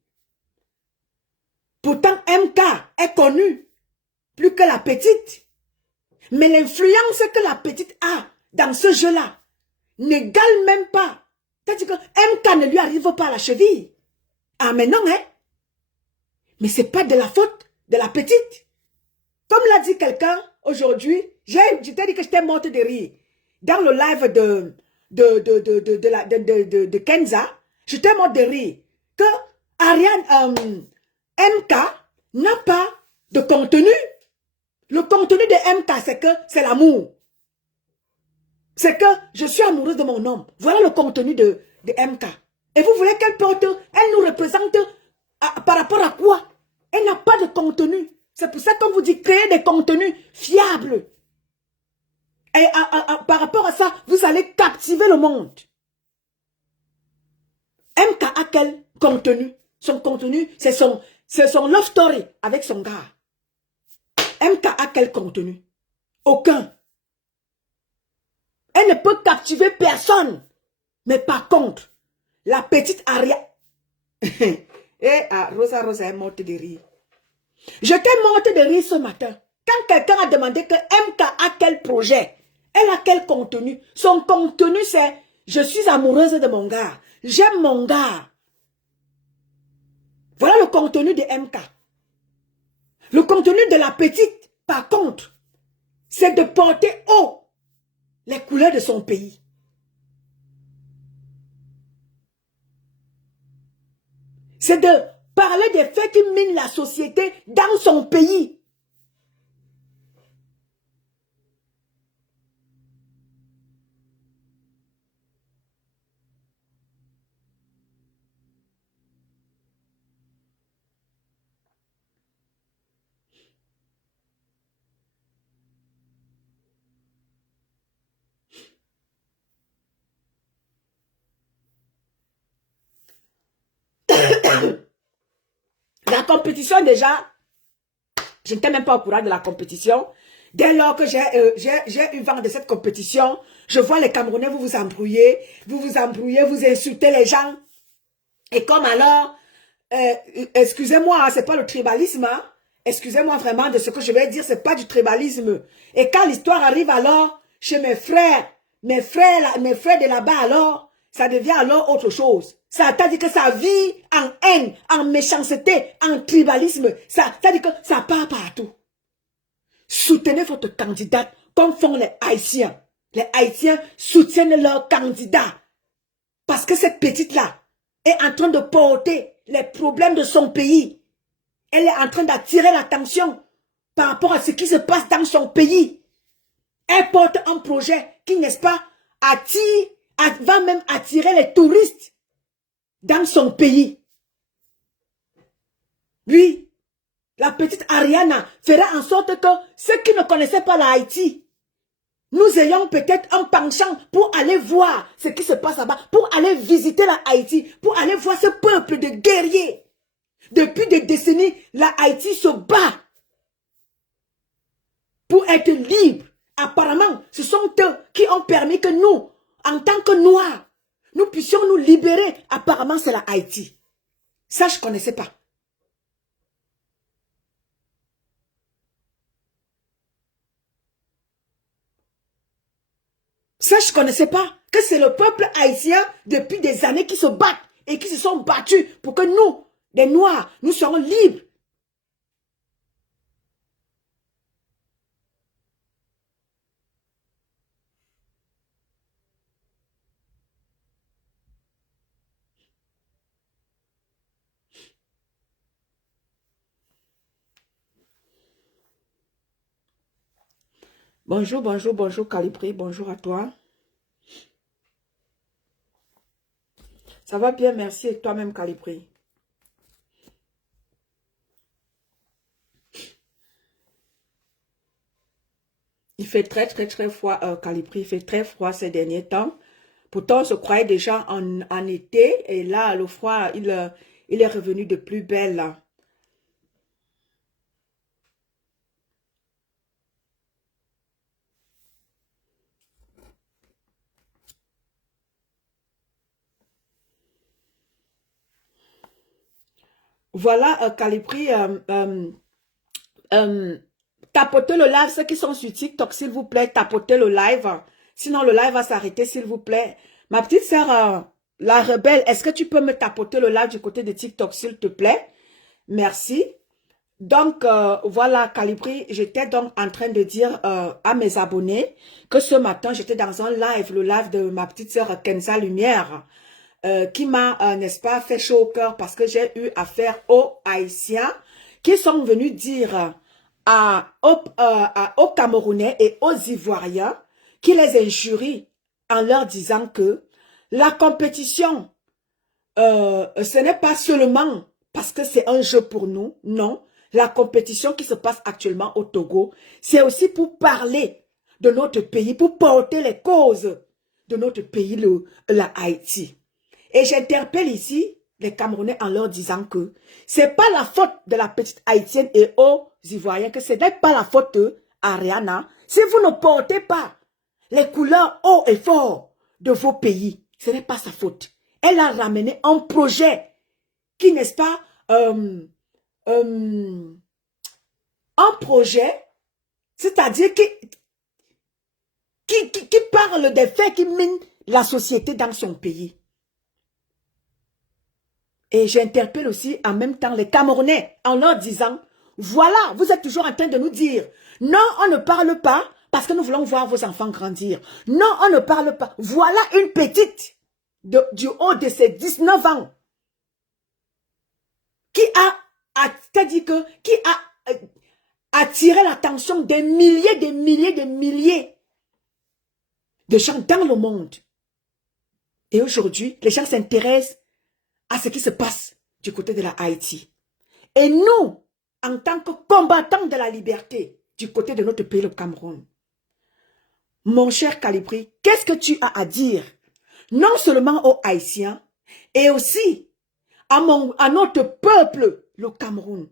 Pourtant, MK est connue plus que la petite. Mais l'influence que la petite a dans ce jeu-là n'égale même pas. C'est-à-dire que MK ne lui arrive pas à la cheville. Ah mais non, hein. Mais ce n'est pas de la faute de la petite. Comme l'a dit quelqu'un aujourd'hui, je t'ai dit que j'étais morte de rire. Dans le live de Kenza, j'étais morte de rire. Que Ariane MK n'a pas de contenu. Le contenu de MK, c'est que c'est l'amour. C'est que je suis amoureuse de mon homme. Voilà le contenu de MK. Et vous voulez qu'elle porte, elle nous représente par rapport à quoi? Elle n'a pas de contenu. C'est pour ça qu'on vous dit créer des contenus fiables. Et par rapport à ça, vous allez captiver le monde. MK a quel contenu? Son contenu, c'est son love story avec son gars. MK a quel contenu? Aucun. Elle ne peut captiver personne. Mais par contre, la petite Aria... Rosa est morte de rire. J'étais morte de rire ce matin. Quand quelqu'un a demandé que MK a quel projet, elle a quel contenu. Son contenu, c'est « Je suis amoureuse de mon gars. J'aime mon gars. » Voilà le contenu de MK. Le contenu de la petite, par contre, c'est de porter haut les couleurs de son pays. C'est de parler des faits qui minent la société dans son pays. La compétition déjà, je n'étais même pas au courant de la compétition. Dès lors que j'ai eu vent de cette compétition, je vois les Camerounais, vous vous embrouillez, vous insultez les gens. Et comme alors, excusez-moi, hein, c'est pas le tribalisme, hein. Excusez-moi vraiment de ce que je vais dire, c'est pas du tribalisme. Et quand l'histoire arrive alors, chez mes frères de là-bas alors, ça devient alors autre chose. Ça dit que ça vit en haine, en méchanceté, en tribalisme. Ça dit que ça part partout. Soutenez votre candidate comme font les Haïtiens. Les Haïtiens soutiennent leur candidat. Parce que cette petite-là est en train de porter les problèmes de son pays. Elle est en train d'attirer l'attention par rapport à ce qui se passe dans son pays. Elle porte un projet qui, n'est-ce pas, va même attirer les touristes dans son pays. Oui, la petite Ariana fera en sorte que ceux qui ne connaissaient pas la Haïti, nous ayons peut-être un penchant pour aller voir ce qui se passe là-bas, pour aller visiter la Haïti, pour aller voir ce peuple de guerriers. Depuis des décennies, la Haïti se bat pour être libre. Apparemment, ce sont eux qui ont permis que nous, en tant que Noirs, nous puissions nous libérer. Apparemment, c'est la Haïti. Ça, je ne connaissais pas. Ça, je ne connaissais pas. Que c'est le peuple haïtien depuis des années qui se battent et qui se sont battus pour que nous, les Noirs, nous serons libres. Bonjour, bonjour, bonjour Calibri, bonjour à toi. Ça va bien, merci. Et toi-même Calibri? Il fait très froid, Calibri. Il fait très froid ces derniers temps. Pourtant, on se croyait déjà en été. Et là, le froid, il est revenu de plus belle, là. Voilà, Calibri. Euh, tapotez le live, ceux qui sont sur TikTok, s'il vous plaît, tapotez le live. Sinon, le live va s'arrêter, s'il vous plaît. Ma petite sœur, la rebelle, est-ce que tu peux me tapoter le live du côté de TikTok, s'il te plaît? Merci. Donc, voilà, Calibri, j'étais donc en train de dire à mes abonnés que ce matin, j'étais dans un live, le live de ma petite sœur Kenza Lumière, qui m'a, n'est-ce pas, fait chaud au cœur parce que j'ai eu affaire aux Haïtiens qui sont venus dire aux Camerounais et aux Ivoiriens qui les injurient en leur disant que la compétition, ce n'est pas seulement parce que c'est un jeu pour nous, non. La compétition qui se passe actuellement au Togo, c'est aussi pour parler de notre pays, pour porter les causes de notre pays, la Haïti. Et j'interpelle ici les Camerounais en leur disant que c'est pas la faute de la petite Haïtienne et aux Ivoiriens, que ce n'est pas la faute de Ariana. Si vous ne portez pas les couleurs haut et fort de vos pays, ce n'est pas sa faute. Elle a ramené un projet qui, n'est-ce pas, un projet, c'est-à-dire qui parle des faits qui minent la société dans son pays. Et j'interpelle aussi en même temps les Camerounais en leur disant, voilà, vous êtes toujours en train de nous dire, non, on ne parle pas parce que nous voulons voir vos enfants grandir. Non, on ne parle pas. Voilà une petite du haut de ses 19 ans qui c'est-à-dire que, qui a attiré l'attention des milliers de gens dans le monde. Et aujourd'hui, les gens s'intéressent à ce qui se passe du côté de la Haïti. Et nous, en tant que combattants de la liberté du côté de notre pays, le Cameroun, mon cher Calibri, qu'est-ce que tu as à dire non seulement aux Haïtiens, et aussi à notre peuple, le Cameroun?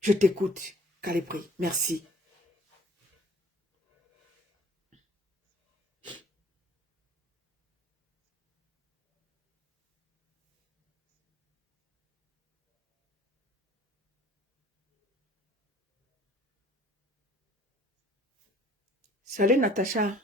Je t'écoute, Calibri. Merci. Salut Natacha.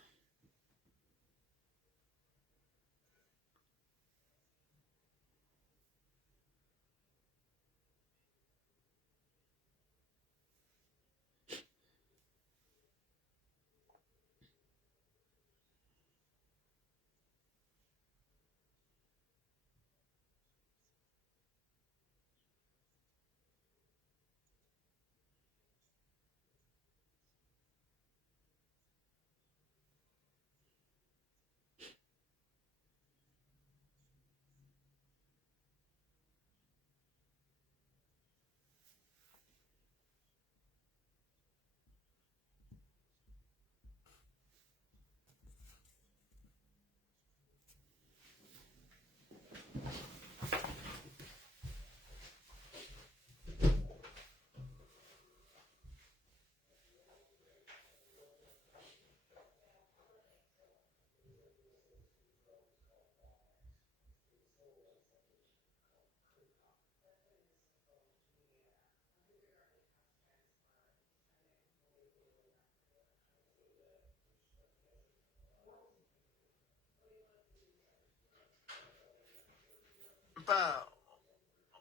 part,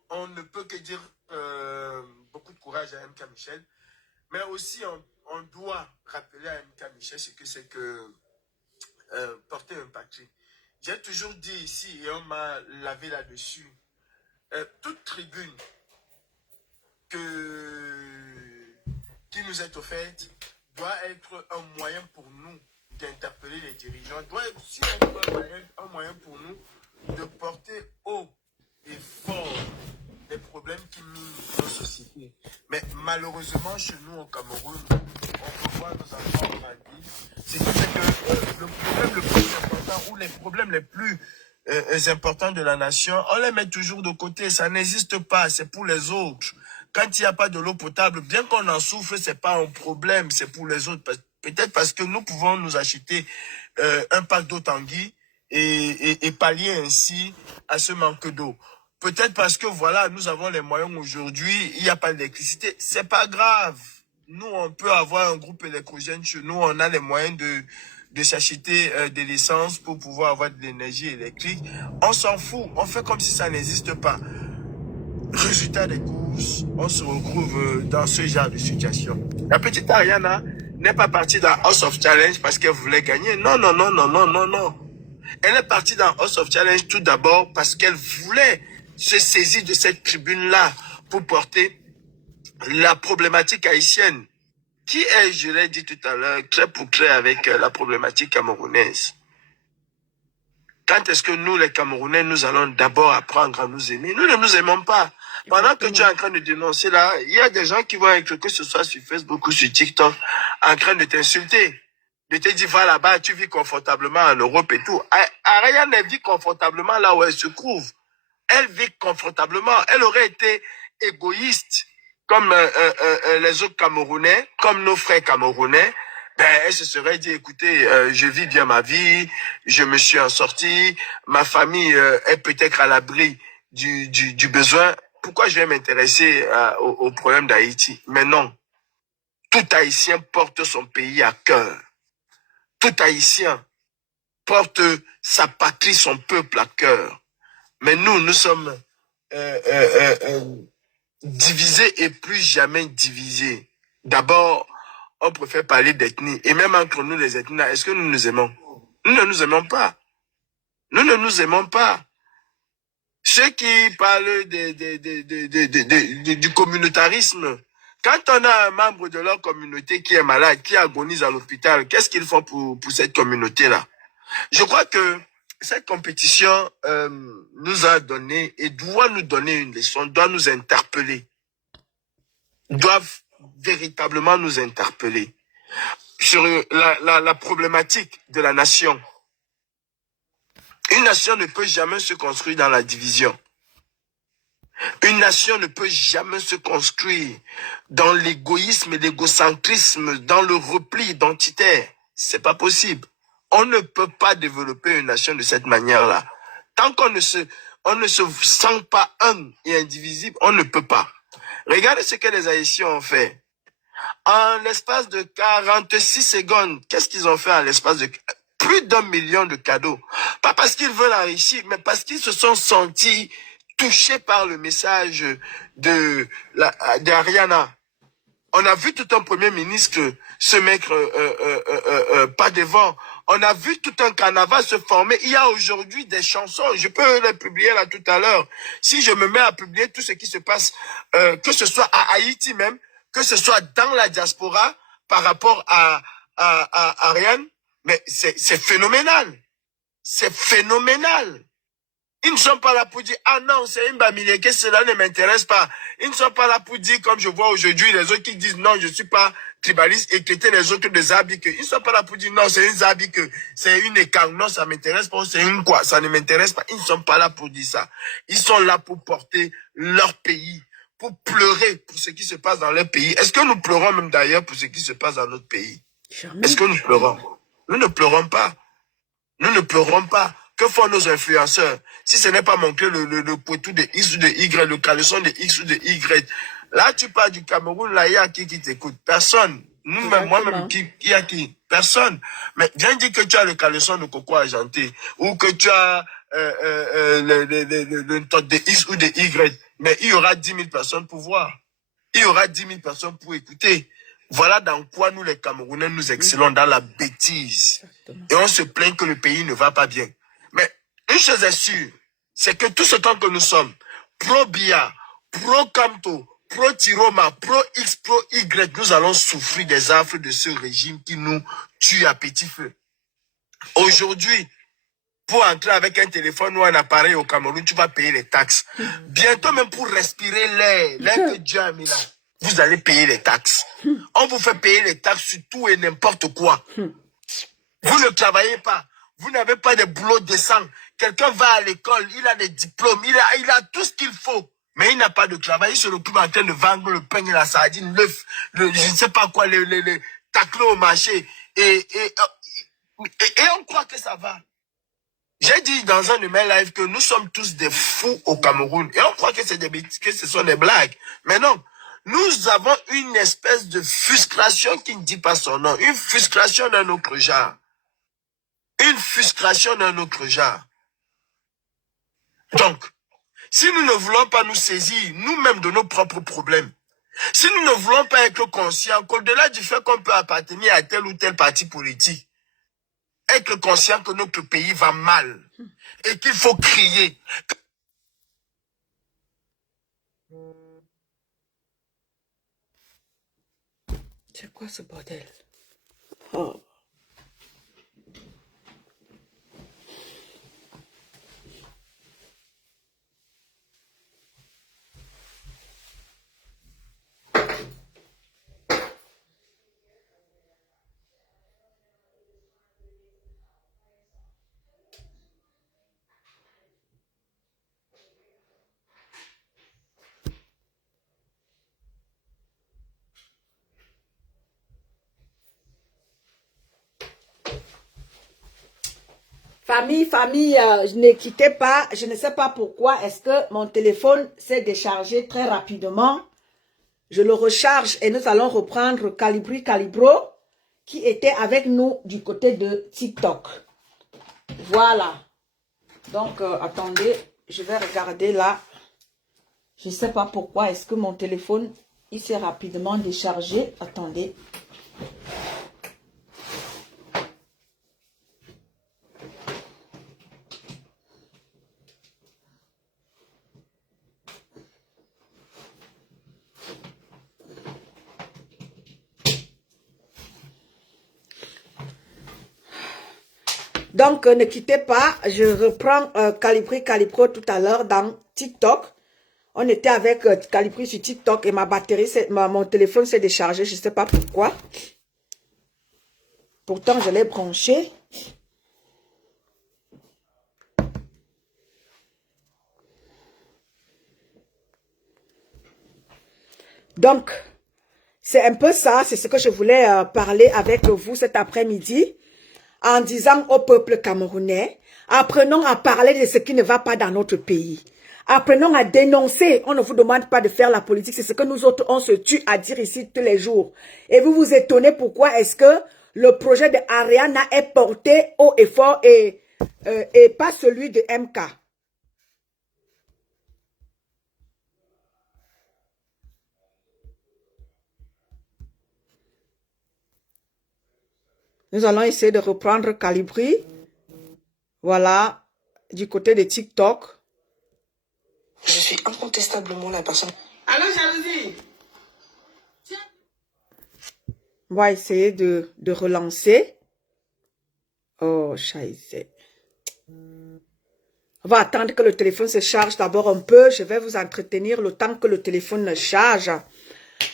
on ne peut que dire beaucoup de courage à M.K. Michel, mais aussi on doit rappeler à M.K. Michel ce que c'est que porter un patrie. J'ai toujours dit ici, et on m'a lavé là-dessus, toute tribune qui nous est offerte doit être un moyen pour nous d'interpeller les dirigeants, doit aussi être un moyen pour nous de porter haut et fort les problèmes qui minent nos sociétés. Mais malheureusement, chez nous au Cameroun, on peut voir nos enfants grandir. C'est que le problème le plus important ou les problèmes les plus importants de la nation, on les met toujours de côté. Ça n'existe pas, c'est pour les autres. Quand il n'y a pas de l'eau potable, bien qu'on en souffre, c'est pas un problème, c'est pour les autres. Peut-être parce que nous pouvons nous acheter un pack d'eau Tanguy et pallier ainsi à ce manque d'eau. Peut-être parce que voilà, nous avons les moyens aujourd'hui, il n'y a pas d'électricité. C'est pas grave. Nous, on peut avoir un groupe électrogène chez nous, on a les moyens de s'acheter de l'essence pour pouvoir avoir de l'énergie électrique. On s'en fout, on fait comme si ça n'existe pas. Résultat des courses, on se retrouve dans ce genre de situation. La petite Ariana n'est pas partie dans House of Challenge parce qu'elle voulait gagner. Non, non, non, non, non, non, non. Elle est partie dans House of Challenge tout d'abord parce qu'elle voulait se saisir de cette tribune-là pour porter la problématique haïtienne, qui est, je l'ai dit tout à l'heure, très pour très avec la problématique camerounaise. Quand est-ce que nous, les Camerounais, nous allons d'abord apprendre à nous aimer? Nous ne nous aimons pas. Pendant que tu es en train de dénoncer là, il y a des gens qui vont être, que ce soit sur Facebook ou sur TikTok, en train de t'insulter. De te dire, va là-bas, tu vis confortablement en Europe et tout. Ariane, elle vit confortablement là où elle se trouve. Elle vit confortablement. Elle aurait été égoïste comme les autres Camerounais, comme nos frères Camerounais. Ben, elle se serait dit, écoutez, je vis bien ma vie, je me suis en sorti, ma famille est peut-être à l'abri du besoin. Pourquoi je vais m'intéresser au problème d'Haïti? Mais non. Tout Haïtien porte son pays à cœur. Tout Haïtien porte sa patrie, son peuple à cœur. Mais nous sommes divisés et plus jamais divisés. D'abord, on préfère parler d'ethnie. Et même entre nous, les ethnies, est-ce que nous nous aimons? Nous ne nous aimons pas. Nous ne nous aimons pas. Ceux qui parlent du communautarisme, quand on a un membre de leur communauté qui est malade, qui agonise à l'hôpital, qu'est-ce qu'ils font pour cette communauté-là? Je crois que cette compétition nous a donné et doit nous donner une leçon, doit nous interpeller, doivent véritablement nous interpeller sur la problématique de la nation. Une nation ne peut jamais se construire dans la division. Une nation ne peut jamais se construire dans l'égoïsme et l'égocentrisme, dans le repli identitaire. C'est pas possible. On ne peut pas développer une nation de cette manière-là. Tant qu'on ne se sent pas un et indivisible, on ne peut pas. Regardez ce que les Haïtiens ont fait. En l'espace de 46 secondes, qu'est-ce qu'ils ont fait en l'espace de plus d'1 million de cadeaux? Pas parce qu'ils veulent enrichir, mais parce qu'ils se sont sentis touchés par le message d'Ariana. On a vu tout un premier ministre se mettre pas devant. On a vu tout un carnaval se former. Il y a aujourd'hui des chansons. Je peux les publier là tout à l'heure. Si je me mets à publier tout ce qui se passe, que ce soit à Haïti même, que ce soit dans la diaspora par rapport à Ariane, mais c'est phénoménal. C'est phénoménal. Ils ne sont pas là pour dire, ah non, c'est une bamine, que cela ne m'intéresse pas. Ils ne sont pas là pour dire, comme je vois aujourd'hui, les autres qui disent, non, je ne suis pas tribaliste, et traiter les autres des zabiques. Ils ne sont pas là pour dire, non, c'est une zabique, c'est une écart, non, ça ne m'intéresse pas, c'est une quoi, ça ne m'intéresse pas. Ils ne sont pas là pour dire ça. Ils sont là pour porter leur pays, pour pleurer pour ce qui se passe dans leur pays. Est-ce que nous pleurons même d'ailleurs pour ce qui se passe dans notre pays? Est-ce que nous pleurons? Nous ne pleurons pas. Nous ne pleurons pas. Que font nos influenceurs? Si ce n'est pas montrer le poitou de X ou de Y, le caleçon de X ou de Y. Là, tu parles du Cameroun, là, il y a qui t'écoute? Personne. Nous-mêmes, moi-même, qui y a qui? Personne. Mais viens dire que tu as le caleçon de coco argenté, ou que tu as le top de X ou de Y, mais il y aura 10 000 personnes pour voir. Il y aura 10 000 personnes pour écouter. Voilà dans quoi nous, les Camerounais, nous excellons, dans la bêtise. Exactement. Et on se plaint que le pays ne va pas bien. Mais une chose est sûre, c'est que tout ce temps que nous sommes, pro-Bia, pro-Camto, pro-Tiroma, pro-X, pro-Y, nous allons souffrir des affres de ce régime qui nous tue à petit feu. Aujourd'hui, pour entrer avec un téléphone ou un appareil au Cameroun, tu vas payer les taxes. Bientôt même pour respirer l'air que Dieu a mis là, vous allez payer les taxes. On vous fait payer les taxes sur tout et n'importe quoi. Vous ne travaillez pas. Vous n'avez pas de boulot décent. Quelqu'un va à l'école, il a des diplômes, il a tout ce qu'il faut. Mais il n'a pas de travail. Il se retrouve en train de vendre le pain et la sardine, je ne sais pas quoi, les taclos au marché. Et on croit que ça va. J'ai dit dans un de mes lives que nous sommes tous des fous au Cameroun. Et on croit que ce sont des blagues. Mais non. Nous avons une espèce de frustration qui ne dit pas son nom. Une frustration d'un autre genre. Une frustration d'un autre genre. Donc, si nous ne voulons pas nous saisir nous-mêmes de nos propres problèmes, si nous ne voulons pas être conscients qu'au-delà du fait qu'on peut appartenir à tel ou tel parti politique, être conscient que notre pays va mal et qu'il faut crier. C'est quoi ce bordel? Oh. Famille, ne quittez pas. Je ne sais pas pourquoi. Est-ce que mon téléphone s'est déchargé très rapidement? Je le recharge et nous allons reprendre Calibro qui était avec nous du côté de TikTok. Voilà. Donc, attendez, je vais regarder là. Je ne sais pas pourquoi. Est-ce que mon téléphone, il s'est rapidement déchargé? Attendez. Donc, ne quittez pas. Je reprends Calibro tout à l'heure dans TikTok. On était avec Calibri sur TikTok et ma batterie, mon téléphone s'est déchargé. Je ne sais pas pourquoi. Pourtant, je l'ai branché. Donc, c'est un peu ça. C'est ce que je voulais parler avec vous cet après-midi. En disant au peuple camerounais, apprenons à parler de ce qui ne va pas dans notre pays. Apprenons à dénoncer. On ne vous demande pas de faire la politique. C'est ce que nous autres, on se tue à dire ici tous les jours. Et vous vous étonnez pourquoi est-ce que le projet de Ariana est porté haut et fort et pas celui de MK. Nous allons essayer de reprendre Calibri. Voilà, du côté de TikTok. Je suis incontestablement la personne. Allô, jalousie. On va essayer de relancer. Oh, scheiße. On va attendre que le téléphone se charge d'abord un peu. Je vais vous entretenir le temps que le téléphone charge.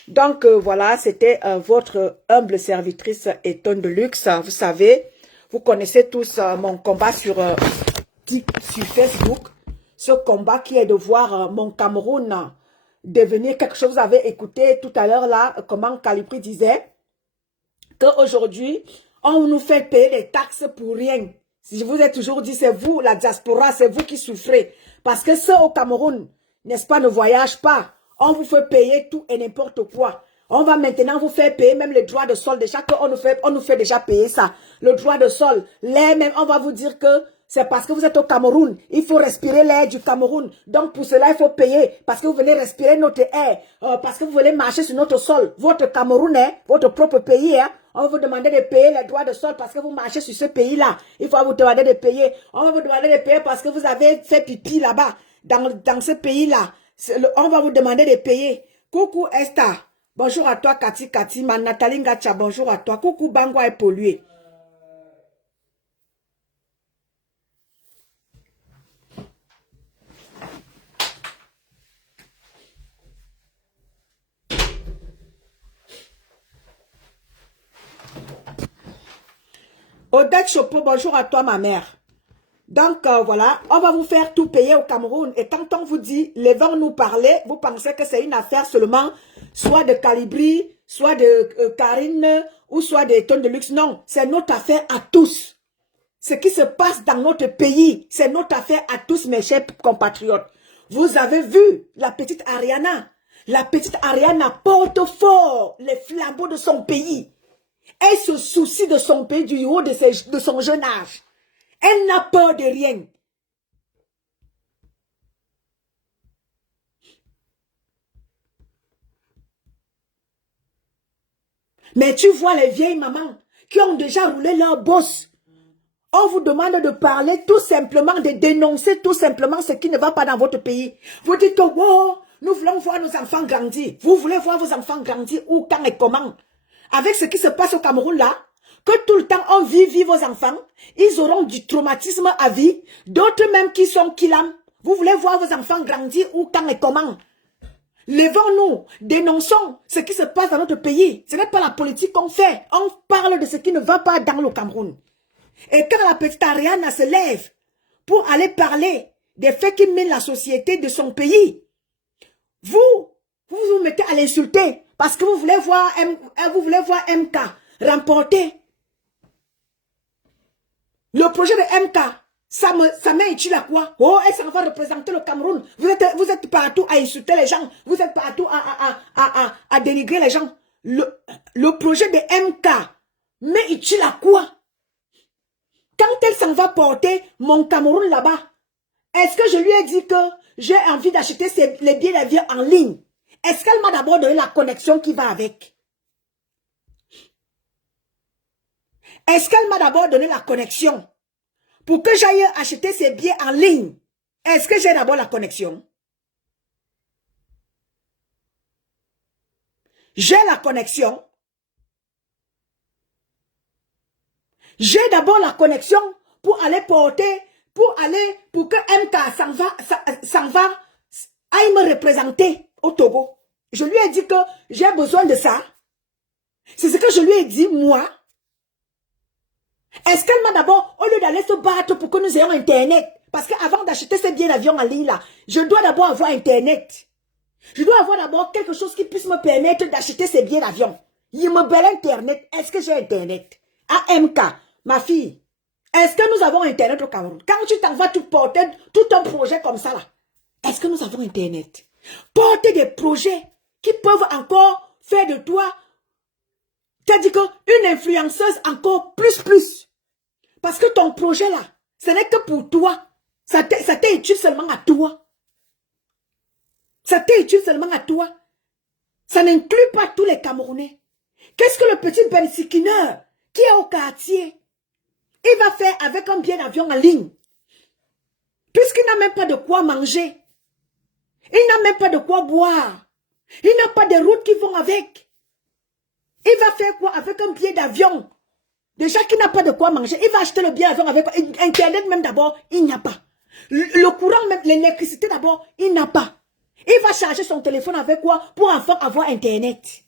Donc, voilà, c'était votre humble servitrice Eton de Luxe. Vous savez, vous connaissez tous mon combat sur Facebook. Ce combat qui est de voir mon Cameroun devenir quelque chose. Vous avez écouté tout à l'heure là, comment Calibri disait qu'aujourd'hui, on nous fait payer les taxes pour rien. Si je vous ai toujours dit, c'est vous, la diaspora, c'est vous qui souffrez. Parce que ceux au Cameroun, n'est-ce pas, ne voyagent pas. On vous fait payer tout et n'importe quoi. On va maintenant vous faire payer même les droits de sol. Déjà qu'on nous fait déjà payer ça. Le droit de sol. Les mêmes, on va vous dire que c'est parce que vous êtes au Cameroun. Il faut respirer l'air du Cameroun. Donc pour cela, il faut payer parce que vous venez respirer notre air, parce que vous voulez marcher sur notre sol. Votre Cameroun, hein, votre propre pays, hein, on va vous demander de payer les droits de sol parce que vous marchez sur ce pays-là. Il faut vous demander de payer. On va vous demander de payer parce que vous avez fait pipi là-bas, dans ce pays-là. On va vous demander de payer. Coucou Esther. Bonjour à toi, Cathy, Nathalie Ngacha, bonjour à toi. Coucou Bangwa est pollué. Odette Chopo, bonjour à toi, ma mère. Donc, voilà, on va vous faire tout payer au Cameroun. Et quand on vous dit, les vents nous parler, vous pensez que c'est une affaire seulement, soit de Calibri, soit de Karine, ou soit des tonnes de luxe. Non, c'est notre affaire à tous. Ce qui se passe dans notre pays, c'est notre affaire à tous, mes chers compatriotes. Vous avez vu la petite Ariana. La petite Ariana porte fort les flambeaux de son pays. Elle se soucie de son pays du haut de son jeune âge. Elle n'a peur de rien. Mais tu vois les vieilles mamans qui ont déjà roulé leur bosse. On vous demande de parler tout simplement, de dénoncer tout simplement ce qui ne va pas dans votre pays. Vous dites que wow, nous voulons voir nos enfants grandir. Vous voulez voir vos enfants grandir où, quand et comment? Avec ce qui se passe au Cameroun là, que tout le temps on vit vos enfants, ils auront du traumatisme à vie, d'autres même qui sont kilam. Vous voulez voir vos enfants grandir où, quand et comment? Levons-nous, dénonçons ce qui se passe dans notre pays. Ce n'est pas la politique qu'on fait, on parle de ce qui ne va pas dans le Cameroun. Et quand la petite Ariana se lève pour aller parler des faits qui mènent la société de son pays, vous vous mettez à l'insulter parce que vous voulez voir MK remporter. Le projet de MK, ça met utile à quoi? Oh, elle s'en va représenter le Cameroun. Vous êtes partout à insulter les gens. Vous êtes partout à dénigrer les gens. Le projet de MK met utile à quoi? Quand elle s'en va porter mon Cameroun là-bas, est-ce que je lui ai dit que j'ai envie d'acheter les billets d'avion en ligne? Est-ce qu'elle m'a d'abord donné la connexion qui va avec? Est-ce qu'elle m'a d'abord donné la connexion pour que j'aille acheter ces billets en ligne? Est-ce que j'ai d'abord la connexion? J'ai la connexion. J'ai d'abord la connexion pour aller porter, pour que MK s'en va, aille me représenter au Togo. Je lui ai dit que j'ai besoin de ça. C'est ce que je lui ai dit, moi. Est-ce qu'elle m'a d'abord, au lieu d'aller se battre pour que nous ayons Internet, parce qu'avant d'acheter ces billets d'avion en ligne là, je dois d'abord avoir Internet. Je dois avoir d'abord quelque chose qui puisse me permettre d'acheter ces billets d'avion. Il me belle Internet. Est-ce que j'ai Internet? AMK, ma fille, est-ce que nous avons Internet au Cameroun? Quand tu t'en vas tout porter tout un projet comme ça là, est-ce que nous avons Internet? Porter des projets qui peuvent encore faire de toi, c'est-à-dire une influenceuse encore plus. Parce que ton projet là, ce n'est que pour toi. Ça t'est utile seulement à toi. Ça t'est utile seulement à toi. Ça n'inclut pas tous les Camerounais. Qu'est-ce que le petit Ben Sikiner qui est au quartier, il va faire avec un billet d'avion en ligne? Puisqu'il n'a même pas de quoi manger. Il n'a même pas de quoi boire. Il n'a pas de routes qui vont avec. Il va faire quoi avec un billet d'avion? Déjà qu'il n'a pas de quoi manger, il va acheter le billet d'avion avec Internet même d'abord, il n'y a pas. Le courant même, l'électricité d'abord, il n'a pas. Il va charger son téléphone avec quoi pour enfin avoir Internet?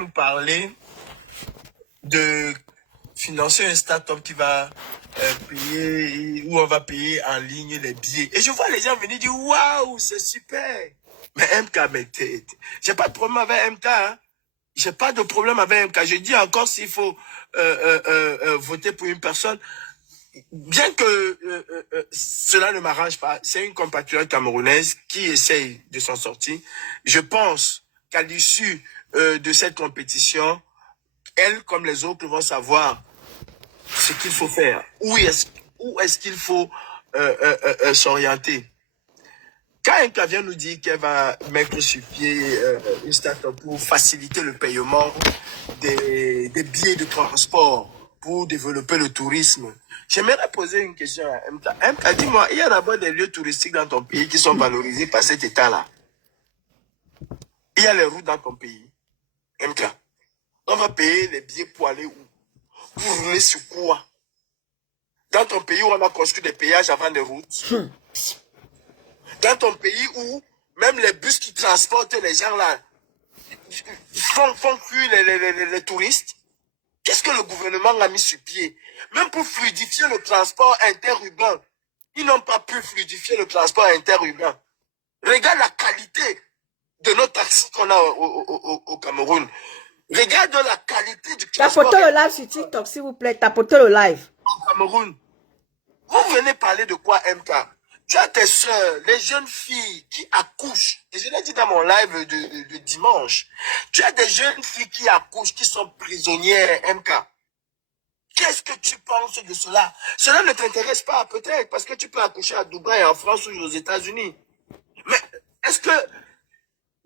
nous parler de financer un start-up qui va payer, où on va payer en ligne les billets. Et je vois les gens venir dire, waouh, c'est super. Mais MK, j'ai pas de problème avec MK, hein. J'ai pas de problème avec MK. Je dis encore s'il faut voter pour une personne, bien que cela ne m'arrange pas, c'est une compatriote camerounaise qui essaye de s'en sortir. Je pense qu'à l'issue de cette compétition, elle, comme les autres, vont savoir ce qu'il faut faire. Où est-ce qu'il faut s'orienter. Quand un vient nous dire qu'elle va mettre sur pied une start-up pour faciliter le paiement des billets de transport pour développer le tourisme, j'aimerais poser une question à MK. MK, dis-moi, il y a d'abord des lieux touristiques dans ton pays qui sont valorisés par cet état-là. Il y a les routes dans ton pays. MK, on va payer les billets pour aller où? Pour rouler sur quoi? Dans ton pays où on a construit des péages avant des routes. Dans ton pays où même les bus qui transportent les gens là font fuir les touristes. Qu'est-ce que le gouvernement a mis sur pied? Même pour fluidifier le transport interurbain, ils n'ont pas pu fluidifier le transport interurbain. Regarde la qualité de nos taxis qu'on a au Cameroun. Regarde la qualité du transport. Tapotez le live sur TikTok, s'il vous plaît. Tapotez le live. Au Cameroun. Vous venez parler de quoi, MK? Tu as tes soeurs, les jeunes filles qui accouchent. Et je l'ai dit dans mon live de dimanche. Tu as des jeunes filles qui accouchent, qui sont prisonnières, MK. Qu'est-ce que tu penses de cela? Cela ne t'intéresse pas, peut-être, parce que tu peux accoucher à Dubaï, en France ou aux États-Unis. Mais est-ce que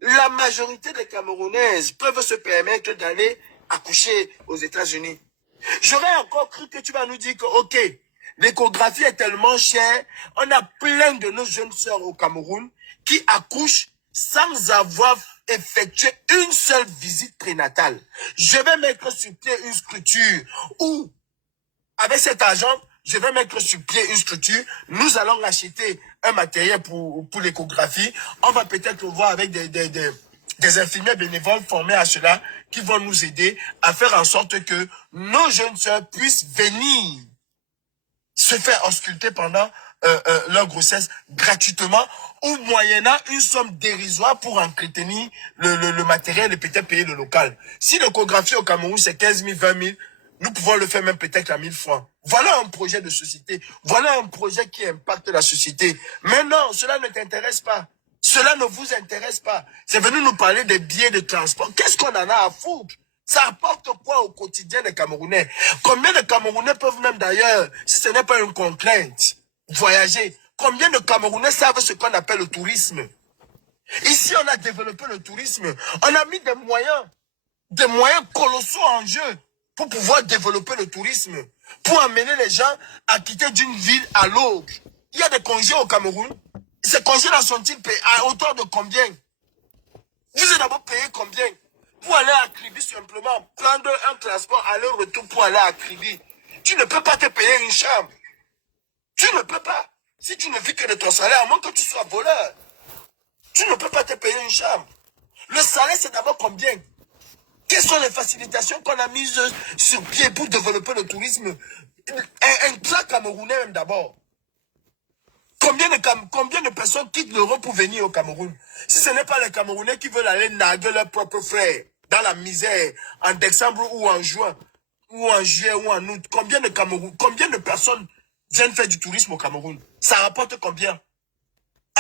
la majorité des Camerounaises peuvent se permettre d'aller accoucher aux États-Unis? J'aurais encore cru que tu vas nous dire que, ok, l'échographie est tellement chère, on a plein de nos jeunes sœurs au Cameroun qui accouchent sans avoir effectué une seule visite prénatale. Je vais mettre sur pied une structure où, avec cet argent, je vais mettre sur pied une structure. Nous allons acheter un matériel pour l'échographie. On va peut-être voir avec des infirmiers bénévoles formés à cela qui vont nous aider à faire en sorte que nos jeunes sœurs puissent venir se faire ausculter pendant leur grossesse gratuitement ou moyennant une somme dérisoire pour entretenir le matériel et peut-être payer le local. Si l'échographie au Cameroun c'est 15 000, 20 000, nous pouvons le faire même peut-être à 1000 francs. Voilà un projet de société. Voilà un projet qui impacte la société. Mais non, cela ne t'intéresse pas. Cela ne vous intéresse pas. C'est venu nous parler des billets de transport. Qu'est-ce qu'on en a à foutre? Ça apporte quoi au quotidien des Camerounais? Combien de Camerounais peuvent même d'ailleurs, si ce n'est pas une contrainte, voyager? Combien de Camerounais savent ce qu'on appelle le tourisme? Ici, on a développé le tourisme. On a mis des moyens colossaux en jeu pour pouvoir développer le tourisme, pour amener les gens à quitter d'une ville à l'autre. Il y a des congés au Cameroun. Ces congés-là sont-ils payés à hauteur de combien? Vous êtes d'abord payé combien? Pour aller à Kribi simplement, prendre un transport aller-retour pour aller à Kribi. Tu ne peux pas te payer une chambre. Tu ne peux pas. Si tu ne vis que de ton salaire, à moins que tu sois voleur, tu ne peux pas te payer une chambre. Le salaire, c'est d'abord combien? Quelles sont les facilitations qu'on a mises sur pied pour développer le tourisme? Un train camerounais même d'abord. Combien de personnes quittent l'Europe pour venir au Cameroun? Si ce n'est pas les Camerounais qui veulent aller narguer leurs propres frères dans la misère en décembre ou en juin, ou en juillet ou en août, combien de personnes viennent faire du tourisme au Cameroun? Ça rapporte combien?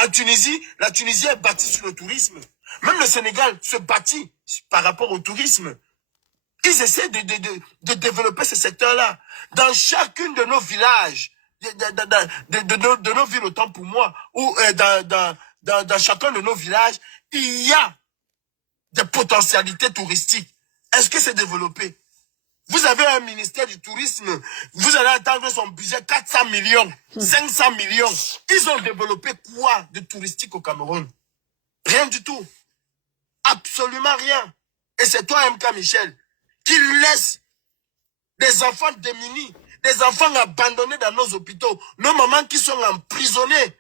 En Tunisie, la Tunisie est bâtie sur le tourisme. Même le Sénégal se bâtit par rapport au tourisme. Ils essaient de développer ce secteur-là. Dans chacune de nos villages, de nos villes, autant pour moi, ou dans chacun de nos villages, il y a des potentialités touristiques. Est-ce que c'est développé? Vous avez un ministère du tourisme, vous allez attendre son budget 400 millions, 500 millions. Ils ont développé quoi de touristique au Cameroun? Rien du tout. Absolument rien. Et c'est toi, MK Michel, qui laisse des enfants démunis, des enfants abandonnés dans nos hôpitaux, nos mamans qui sont emprisonnées.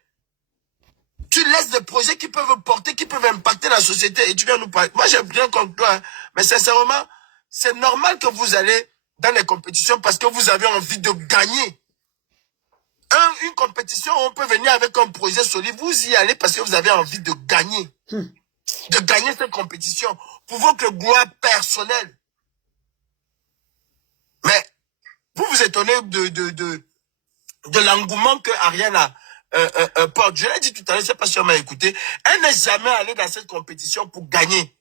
Tu laisses des projets qui peuvent porter, qui peuvent impacter la société et tu viens nous parler. Moi, j'aime bien comme toi, hein, mais sincèrement, c'est normal que vous allez dans les compétitions parce que vous avez envie de gagner. Une compétition, on peut venir avec un projet solide. Vous y allez parce que vous avez envie de gagner. De gagner cette compétition pour votre gloire personnelle. Mais vous vous étonnez de l'engouement que Ariana porte. Je l'ai dit tout à l'heure, je ne sais pas si on m'a écouté. Elle n'est jamais allée dans cette compétition pour gagner.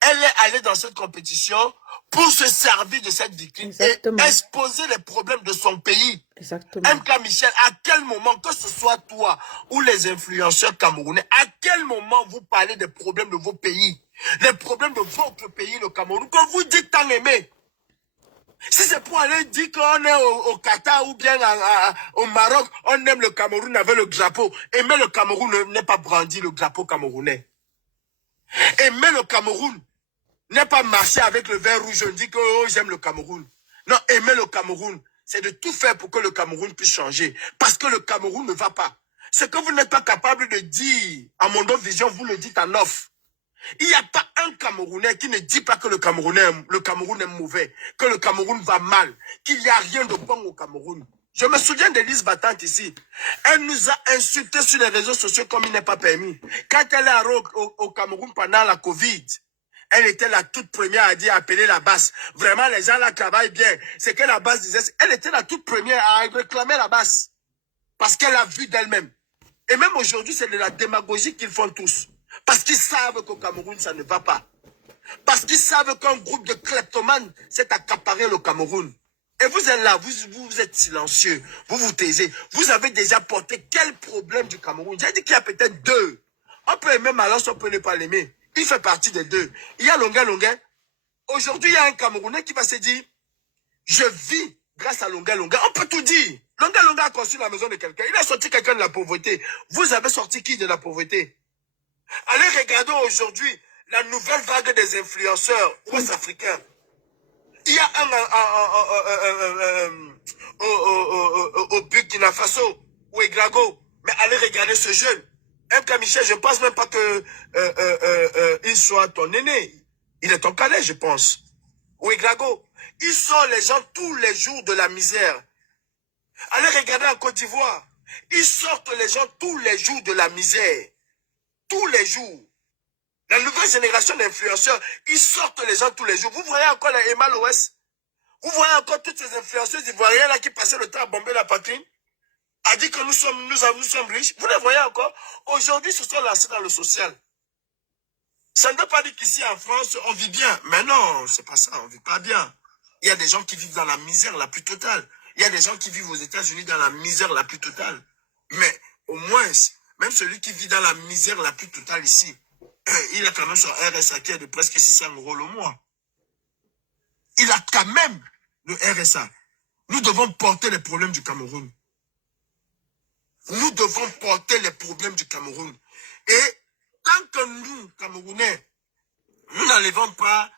Elle est allée dans cette compétition pour se servir de cette victime et exposer les problèmes de son pays. Exactement. MK Michel, à quel moment, que ce soit toi ou les influenceurs camerounais, à quel moment vous parlez des problèmes de vos pays, les problèmes de votre pays, le Cameroun, que vous dites tant aimer? Si c'est pour aller dire qu'on est au Qatar ou bien au Maroc, on aime le Cameroun avec le drapeau. Aimer le Cameroun n'est pas brandir le drapeau camerounais. Aimer le Cameroun n'est pas marcher avec le vert rouge. On dit que oh, j'aime le Cameroun. Non, aimer le Cameroun, c'est de tout faire pour que le Cameroun puisse changer. Parce que le Cameroun ne va pas. Ce que vous n'êtes pas capable de dire à Mondo Vision, vous le dites en off. Il n'y a pas un Camerounais qui ne dit pas que le Cameroun est mauvais, que le Cameroun va mal, qu'il n'y a rien de bon au Cameroun. Je me souviens d'Élise Battante ici. Elle nous a insultés sur les réseaux sociaux comme il n'est pas permis. Quand elle est au Cameroun pendant la Covid, elle était la toute première à dire, appeler la basse. Vraiment, les gens là travaillent bien. C'est que la basse disait, elle était la toute première à réclamer la basse. Parce qu'elle a vu d'elle-même. Et même aujourd'hui, c'est de la démagogie qu'ils font tous. Parce qu'ils savent qu'au Cameroun, ça ne va pas. Parce qu'ils savent qu'un groupe de kleptomanes s'est accaparé le Cameroun. Et vous êtes là, vous êtes silencieux, vous vous taisez. Vous avez déjà porté quel problème du Cameroun? J'ai dit qu'il y a peut-être deux. On peut aimer Malance, on peut ne pas l'aimer. Il fait partie des deux. Il y a Longa. Aujourd'hui, il y a un Camerounais qui va se dire, je vis grâce à Longa. On peut tout dire. Longa a construit la maison de quelqu'un. Il a sorti quelqu'un de la pauvreté. Vous avez sorti qui de la pauvreté? Allez regarder aujourd'hui la nouvelle vague des influenceurs ouest-africains. Il y a au Burkina Faso, ou Egrago. Mais allez regarder ce jeune. MK Michel, je ne pense même pas que il soit ton aîné. Il est ton cadet, je pense. Ou Egrago. Il sort les gens tous les jours de la misère. Allez regarder en Côte d'Ivoire. Ils sortent les gens tous les jours de la misère. Tous les jours. La nouvelle génération d'influenceurs, ils sortent les gens tous les jours. Vous voyez encore la Emma Loès? Vous voyez encore toutes ces influenceuses ivoiriennes là qui passaient le temps à bomber la patrie? A dit que nous sommes riches. Vous les voyez encore? Aujourd'hui, ils se sont lancés dans le social. Ça ne veut pas dire qu'ici en France, on vit bien. Mais non, c'est pas ça, on vit pas bien. Il y a des gens qui vivent dans la misère la plus totale. Il y a des gens qui vivent aux États-Unis dans la misère la plus totale. Mais au moins, même celui qui vit dans la misère la plus totale ici, il a quand même son RSA qui est de presque 600 € le mois. Il a quand même le RSA. Nous devons porter les problèmes du Cameroun. Nous devons porter les problèmes du Cameroun. Et tant que nous, Camerounais, nous n'enlevons pas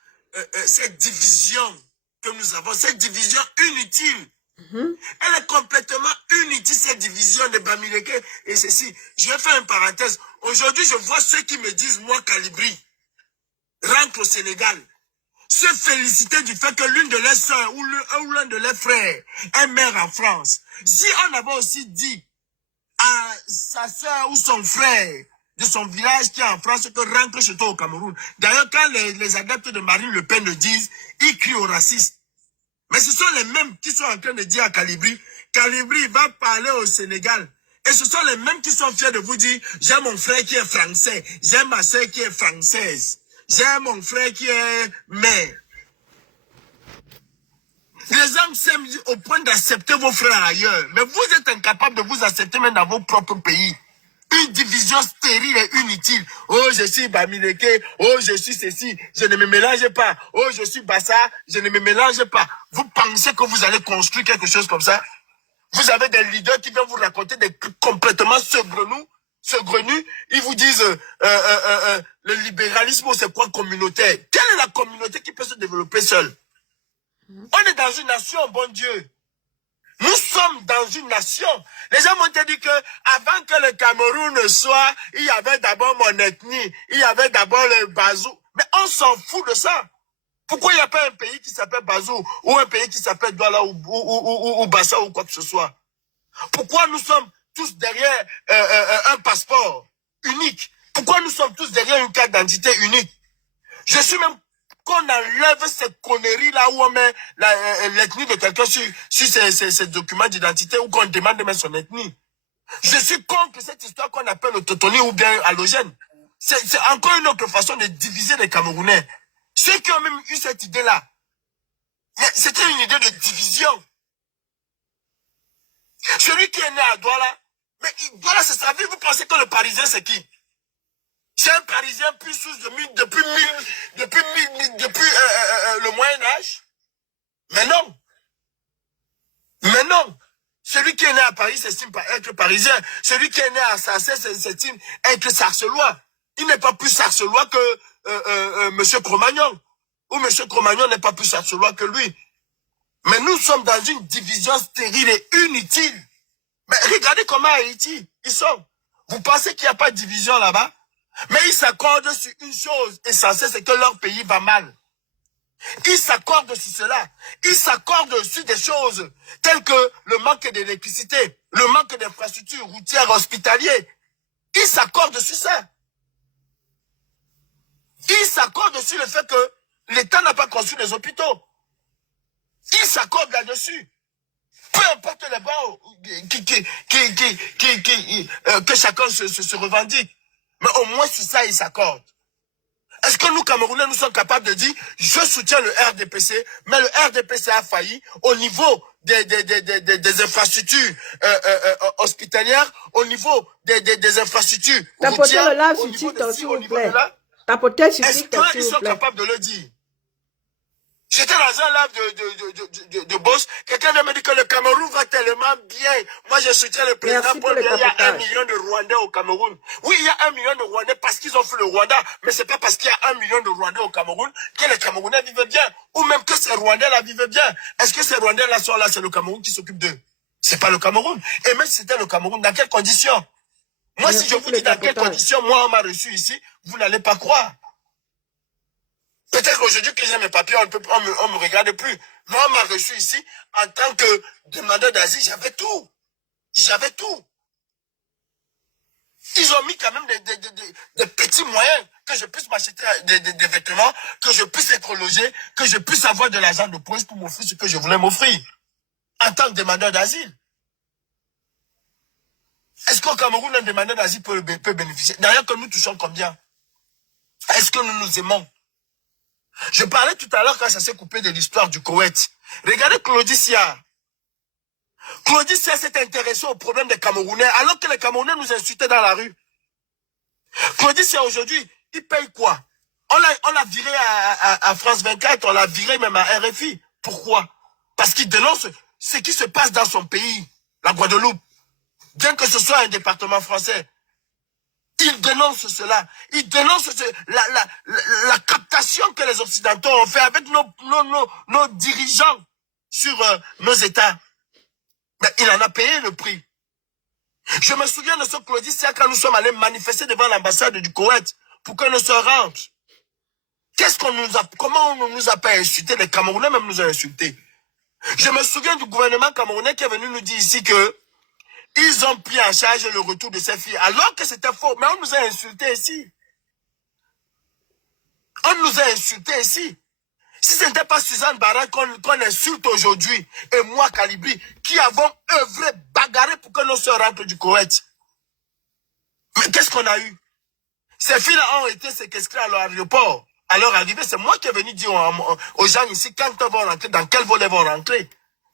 cette division que nous avons, cette division inutile. Elle est complètement inutile, cette division de Bamileke et ceci. Je vais faire une parenthèse. Aujourd'hui, je vois ceux qui me disent, moi, Calibri, rentre au Sénégal, se féliciter du fait que l'une de leurs soeurs ou l'un de leurs frères est maire en France. Si on avait aussi dit à sa soeur ou son frère de son village qui est en France que rentre chez toi au Cameroun. D'ailleurs, quand les adeptes de Marine Le Pen le disent, ils crient aux racistes. Mais ce sont les mêmes qui sont en train de dire à Calibri, Calibri va parler au Sénégal. Et ce sont les mêmes qui sont fiers de vous dire, j'ai mon frère qui est français, j'ai ma soeur qui est française, j'ai mon frère qui est maire. Les gens s'aiment au point d'accepter vos frères ailleurs. Mais vous êtes incapables de vous accepter même dans vos propres pays. Une division stérile et inutile. Oh, je suis Bamileke. Oh, je suis ceci. Je ne me mélange pas. Oh, je suis Bassa. Je ne me mélange pas. Vous pensez que vous allez construire quelque chose comme ça? Vous avez des leaders qui viennent vous raconter des trucs complètement saugrenus. Ils vous disent, le libéralisme, c'est quoi communautaire? Quelle est la communauté qui peut se développer seule? On est dans une nation, bon Dieu. Nous sommes dans une nation. Les gens m'ont dit que avant que le Cameroun soit, il y avait d'abord mon ethnie, il y avait d'abord le Bazou. Mais on s'en fout de ça. Pourquoi il n'y a pas un pays qui s'appelle Bazou ou un pays qui s'appelle Douala ou Bassa ou quoi que ce soit? Pourquoi nous sommes tous derrière un passeport unique? Pourquoi nous sommes tous derrière une carte d'identité unique? Je suis même qu'on enlève ces conneries-là où on met l'ethnie de quelqu'un sur ces documents d'identité ou qu'on demande de mettre son ethnie. Je suis contre cette histoire qu'on appelle autotonie ou bien halogène. C'est encore une autre façon de diviser les Camerounais. Ceux qui ont même eu cette idée-là, c'était une idée de division. Celui qui est né à Douala, mais Douala c'est sa vie, vous pensez que le Parisien c'est qui? C'est un Parisien depuis le Moyen-Âge? Mais non. Mais non. Celui qui est né à Paris s'estime pas être parisien. Celui qui est né à Sarcelles s'estime être sarcelois. Il n'est pas plus sarcelois que M. Cro-Magnon. Ou M. Cro-Magnon n'est pas plus sarcelois que lui. Mais nous sommes dans une division stérile et inutile. Mais regardez comment Haïti, ils sont. Vous pensez qu'il n'y a pas de division là-bas? Mais ils s'accordent sur une chose essentielle, c'est que leur pays va mal. Ils s'accordent sur cela. Ils s'accordent sur des choses telles que le manque d'électricité, le manque d'infrastructures routières, hospitalières. Ils s'accordent sur ça. Ils s'accordent sur le fait que l'État n'a pas construit des hôpitaux. Ils s'accordent là-dessus. Peu importe les bords que chacun se revendique. Mais au moins sur ça, ils s'accordent. Est-ce que nous, Camerounais, nous sommes capables de dire « Je soutiens le RDPC, mais le RDPC a failli au niveau des infrastructures hospitalières, au niveau des infrastructures Tapotez le live au sur niveau TikTok, de s'il au vous niveau de plaît. là. Tapotez sur Est-ce TikTok, s'il qu'ils vous sont plaît. capables de le dire? J'étais dans un live de boss. Quelqu'un m'a dit que le Cameroun va tellement bien. Moi, je soutiens le président Merci Paul pour le Biya. Il y a 1 tapotage. million de Rwandais au Cameroun. Oui, il y a 1 million de Rwandais parce qu'ils ont fait le Rwanda. Mais c'est pas parce qu'il y a 1 million de Rwandais au Cameroun que les Camerounais vivent bien. Ou même que ces Rwandais-là vivent bien. Est-ce que ces Rwandais-là sont là, c'est le Cameroun qui s'occupe d'eux? C'est pas le Cameroun. Et même si c'était le Cameroun, dans quelles conditions? Moi, Merci si je pour vous le dis dans quelles tapotage. conditions, moi, on m'a reçu ici, vous n'allez pas croire. Peut-être qu'aujourd'hui que j'ai mes papiers, on me regarde plus. Moi, on m'a reçu ici en tant que demandeur d'asile, j'avais tout. J'avais tout. Ils ont mis quand même des petits moyens que je puisse m'acheter des vêtements, que je puisse être logé, que je puisse avoir de l'argent de poche pour m'offrir ce que je voulais m'offrir. En tant que demandeur d'asile. Est-ce qu'au Cameroun, un demandeur d'asile peut bénéficier? D'ailleurs, que nous touchons combien? Est-ce que nous nous aimons? Je parlais tout à l'heure quand ça s'est coupé de l'histoire du Koweït. Regardez Claudie Sia. Claudie Sia s'est intéressée au problème des Camerounais alors que les Camerounais nous insultaient dans la rue. Claudie Sia aujourd'hui, il paye quoi? On l'a viré à France 24, on l'a viré même à RFI. Pourquoi? Parce qu'il dénonce ce qui se passe dans son pays, la Guadeloupe. Bien que ce soit un département français. Il dénonce cela. Il dénonce la captation que les Occidentaux ont fait avec nos dirigeants sur nos États. Mais il en a payé le prix. Je me souviens de ce Claudie Sia quand nous sommes allés manifester devant l'ambassade du Koweït pour que nous se rentre. Comment on nous a pas insulté? Les Camerounais même nous ont insultés. Je me souviens du gouvernement camerounais qui est venu nous dire ici que ils ont pris en charge le retour de ces filles, alors que c'était faux. Mais on nous a insultés ici. On nous a insultés ici. Si ce n'était pas Suzanne Barra qu'on insulte aujourd'hui, et moi, Calibri, qui avons œuvré, bagarré pour que nos soeurs rentrent du Koweït. Mais qu'est-ce qu'on a eu? Ces filles-là ont été séquestrées à l'aéroport. À leur arrivée, c'est moi qui ai venu dire aux gens ici, quand elles vont rentrer, dans quel vol elles vont rentrer.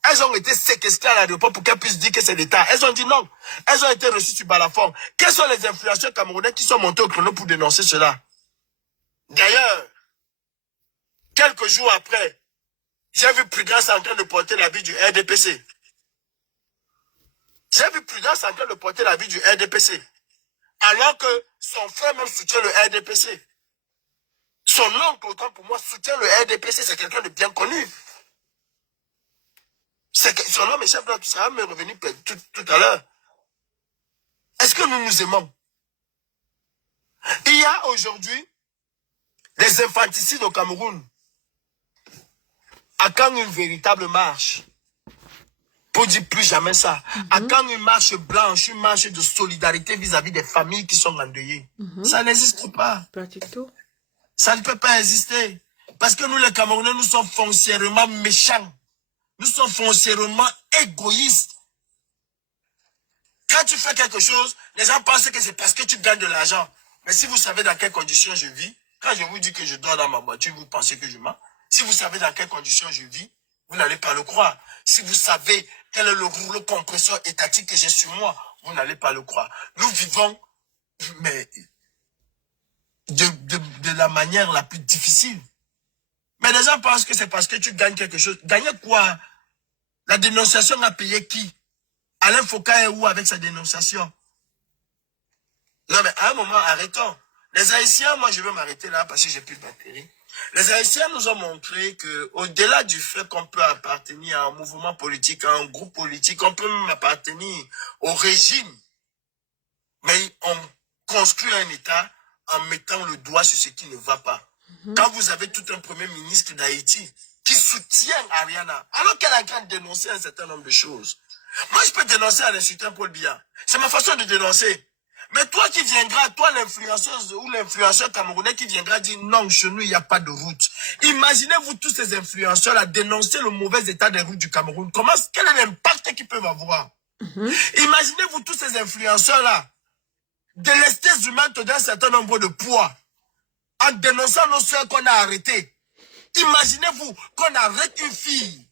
Elles ont été séquestrées à l'aéroport pour qu'elles puissent dire que c'est l'État. Elles ont dit non. Elles ont été reçues sur Balafon. Quels sont les influenceurs camerounais qui sont montés au chrono pour dénoncer cela? D'ailleurs, quelques jours après, j'ai vu Prudence en train de porter l'habit du RDPC. J'ai vu Prudence en train de porter l'habit du RDPC. Alors que son frère même soutient le RDPC. Son oncle, autant pour moi, soutient le RDPC. C'est quelqu'un de bien connu. Son homme et chef, tout ça va me revenir tout à l'heure. Est-ce que nous nous aimons? Il y a aujourd'hui des infanticides au Cameroun. À quand une véritable marche? Pour dire plus jamais ça. À quand une marche blanche, une marche de solidarité vis-à-vis des familles qui sont endeuillées? Ça n'existe pas. Pas du tout. Ça ne peut pas exister. Parce que nous, les Camerounais, nous sommes foncièrement méchants. Nous sommes foncièrement égoïstes. Quand tu fais quelque chose, les gens pensent que c'est parce que tu gagnes de l'argent. Mais si vous savez dans quelles conditions je vis, quand je vous dis que je dors dans ma voiture, vous pensez que je mens. Si vous savez dans quelles conditions je vis, vous n'allez pas le croire. Si vous savez quel est le rouleau compresseur étatique que j'ai sur moi, vous n'allez pas le croire. Nous vivons, mais de la manière la plus difficile. Mais les gens pensent que c'est parce que tu gagnes quelque chose. Gagner quoi? La dénonciation a payé qui? Alain Foucault est où avec sa dénonciation? Non, mais à un moment, arrêtons. Les Haïtiens, moi je vais m'arrêter là parce que j'ai plus de batterie. Les Haïtiens nous ont montré que, au-delà du fait qu'on peut appartenir à un mouvement politique, à un groupe politique, on peut même appartenir au régime. Mais on construit un État en mettant le doigt sur ce qui ne va pas. Quand vous avez tout un premier ministre d'Haïti qui soutient Ariana, alors qu'elle est en train de dénoncer un certain nombre de choses. Moi, je peux dénoncer en insultant Paul Biya. C'est ma façon de dénoncer. Mais toi qui viendras, toi l'influenceuse ou l'influenceur camerounais qui viendra dire non, chez nous, il n'y a pas de route. Imaginez-vous tous ces influenceurs à dénoncer le mauvais état des routes du Cameroun. Quel est l'impact qu'ils peuvent avoir? Imaginez-vous tous ces influenceurs-là délester humains d'un certain nombre de poids en dénonçant nos soeurs qu'on a arrêtées. Imaginez-vous qu'on arrête une fille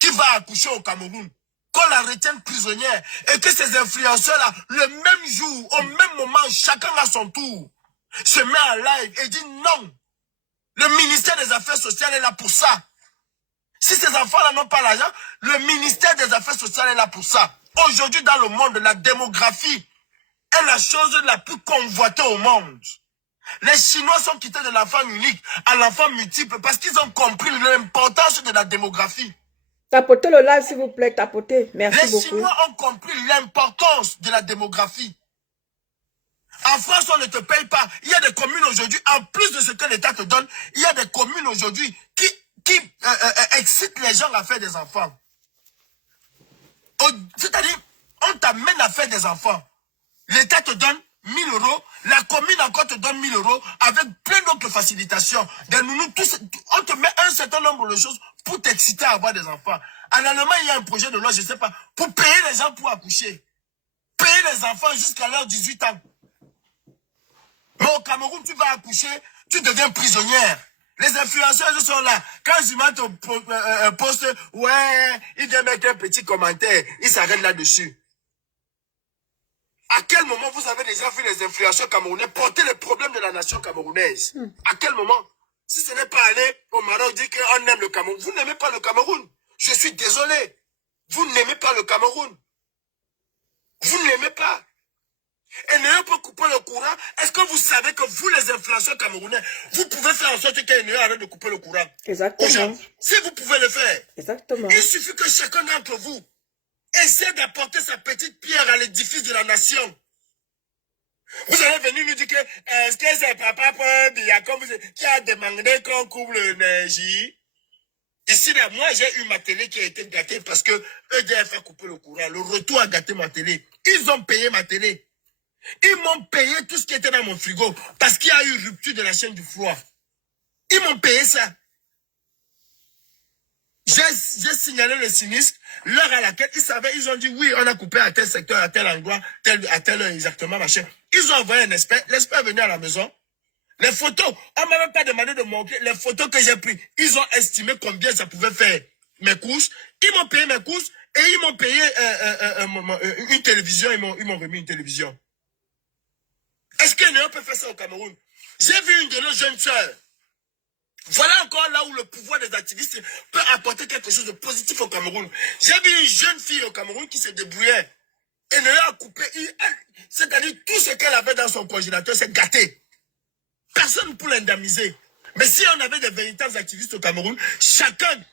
qui va accoucher au Cameroun, qu'on la retienne prisonnière et que ces influenceurs-là, le même jour, au même moment, chacun à son tour, se met en live et dit non. Le ministère des Affaires sociales est là pour ça. Si ces enfants-là n'ont pas l'argent, le ministère des Affaires sociales est là pour ça. Aujourd'hui, dans le monde, la démographie est la chose la plus convoitée au monde. Les Chinois sont quittés de l'enfant unique à l'enfant multiple parce qu'ils ont compris l'importance de la démographie. Tapotez le live, s'il vous plaît, tapotez. Merci Les beaucoup. Chinois ont compris l'importance de la démographie. En France, on ne te paye pas. Il y a des communes aujourd'hui, en plus de ce que l'État te donne, il y a des communes aujourd'hui qui excitent les gens à faire des enfants. C'est-à-dire, on t'amène à faire des enfants. L'État te donne 1000 euros, la commune encore te donne 1000 euros avec plein d'autres facilitations. On te met un certain nombre de choses pour t'exciter à avoir des enfants. En Allemagne, il y a un projet de loi, je ne sais pas, pour payer les gens pour accoucher. Payer les enfants jusqu'à leurs 18 ans. Mais au Cameroun, tu vas accoucher, tu deviens prisonnière. Les influenceurs sont là. Quand Zuma te poste, ouais, il vient mettre un petit commentaire, il s'arrête là-dessus. À quel moment vous avez déjà vu les influenceurs camerounais porter les problèmes de la nation camerounaise? À quel moment? Si ce n'est pas aller au Maroc dire qu'on aime le Cameroun. Vous n'aimez pas le Cameroun. Je suis désolé. Vous n'aimez pas le Cameroun. Vous ne l'aimez pas. Et n'ayant pas coupé le courant, est-ce que vous savez que vous, les influenceurs camerounais, vous pouvez faire en sorte qu'un arrête de couper le courant? Exactement. Si vous pouvez le faire. Exactement. Il suffit que chacun d'entre vous essaie d'apporter sa petite pierre à l'édifice de la nation. Vous allez venir nous dire que est-ce que c'est papa Paul Biya qui a demandé qu'on coupe l'énergie? Ici, là, moi, j'ai eu ma télé qui a été gâtée parce que EDF a coupé le courant. Le retour a gâté ma télé. Ils ont payé ma télé. Ils m'ont payé tout ce qui était dans mon frigo parce qu'il y a eu rupture de la chaîne du froid. Ils m'ont payé ça. J'ai signalé le sinistre, l'heure à laquelle ils savaient, ils ont dit oui, on a coupé à tel secteur, à tel endroit, à tel heure exactement, machin. Ils ont envoyé un expert, l'expert est venu à la maison. Les photos, on ne m'a même pas demandé de montrer les photos que j'ai prises. Ils ont estimé combien ça pouvait faire mes courses. Ils m'ont payé mes courses et ils m'ont payé une télévision, ils m'ont remis une télévision. Est-ce qu'un peut faire ça au Cameroun? J'ai vu une de nos jeunes sœurs. Voilà encore là où le pouvoir des activistes peut apporter quelque chose de positif au Cameroun. J'ai vu une jeune fille au Cameroun qui se débrouillait. Et ne l'a coupé. C'est-à-dire tout ce qu'elle avait dans son congélateur, c'est gâté. Personne pour l'indemniser. Mais si on avait des véritables activistes au Cameroun, chacun